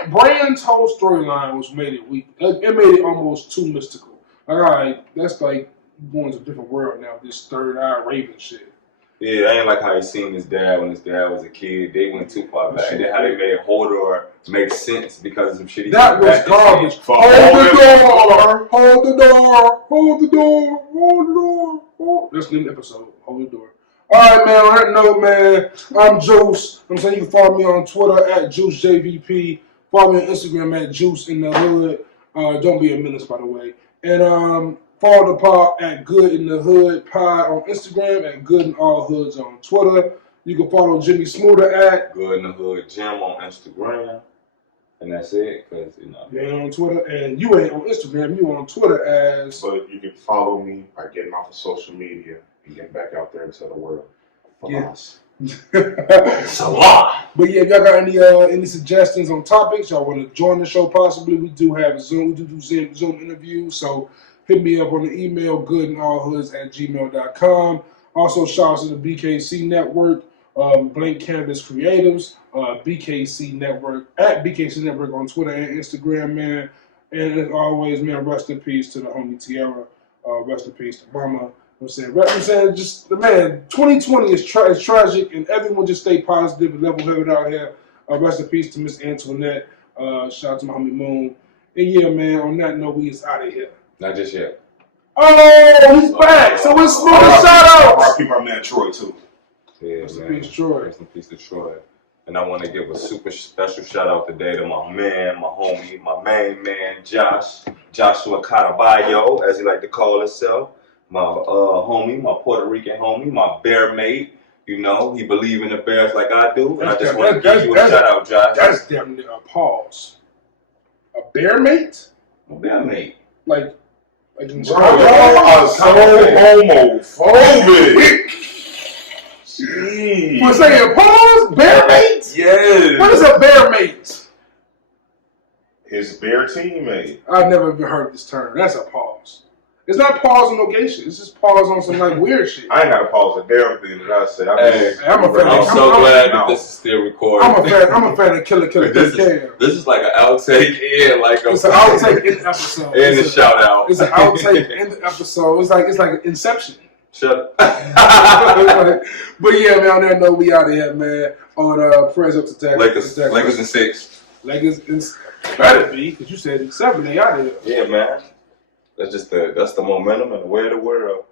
Bran's whole storyline made it weak. It made it almost too mystical. Like, all right, that's like going to a different world now. This third eye Raven shit. Yeah, I ain't like how he seen his dad when his dad was a kid. They went too far back. And then how they made Hodor make sense because of some shit he that was garbage. Hold the door. That's the episode. Hold the door. All right, man. On that note, man, I'm Juice. I'm saying you can follow me on Twitter at JuiceJVP. Follow me on Instagram at Juice in the Hood. Don't be a menace, by the way. And follow the pod at Good in the Hood Pod on Instagram, and Good in All Hoods on Twitter. You can follow Jimmie Smooda at Good in the Hood Jim on Instagram. And that's it, because, Yeah, on Twitter. And you ain't on Instagram, you on Twitter as... But you can follow me by getting off of social media and getting back out there into the world. Yes. It's a lot. But yeah, if y'all got any suggestions on topics, y'all want to join the show possibly, we do have Zoom. We do Zoom interviews, so hit me up on the email, goodinallhoods@gmail.com. Also, shout out to the BKC Network Blank Canvas Creatives, BKC Network, at BKC Network on Twitter and Instagram, man. And as always, man, rest in peace to the homie Tiara. Rest in peace to Mama. I'm saying, just the man. 2020 is tragic, and everyone just stay positive and level-headed out here. Rest in peace to Miss Antoinette. Shout out to my homie Moon. And yeah, man. On that note, we is out of here. Not just yet. Oh, he's back. So it's Smooda shout outs. R.I.P. my man Troy too. Yeah, Rest in man. peace, Troy. Rest in peace to Troy. And I want to give a super special shout out today to my man, my homie, my main man, Joshua Caraballo, as he like to call himself. My homie, my Puerto Rican homie, my bear mate. You know, he believe in the Bears like I do. And I just want to give you a shout out, Josh. That's damn near a pause. A bear mate? My bear mate. Like in Bro, y'all are so homophobic. Jeez. You saying pause? Bear mate? Yes. What is a bear mate? His bear teammate. I've never even heard this term. That's a pause. It's not pause on location. It's just pause on some like weird shit. I ain't got to pause a damn thing that I said. Hey, I'm a fan. I'm so glad that this is still recording. I'm a fan of Killer this is like an outtake in, like it's an outtake in the episode. In the shout out. It's an outtake in the episode. It's like Inception. Shut up. But yeah, man, on that note, we out of here, man. On prayers up to Texas. Lakers in 6. Lakers better be, because you said 7, they out of here. Yeah, man. That's the momentum and the way of the world.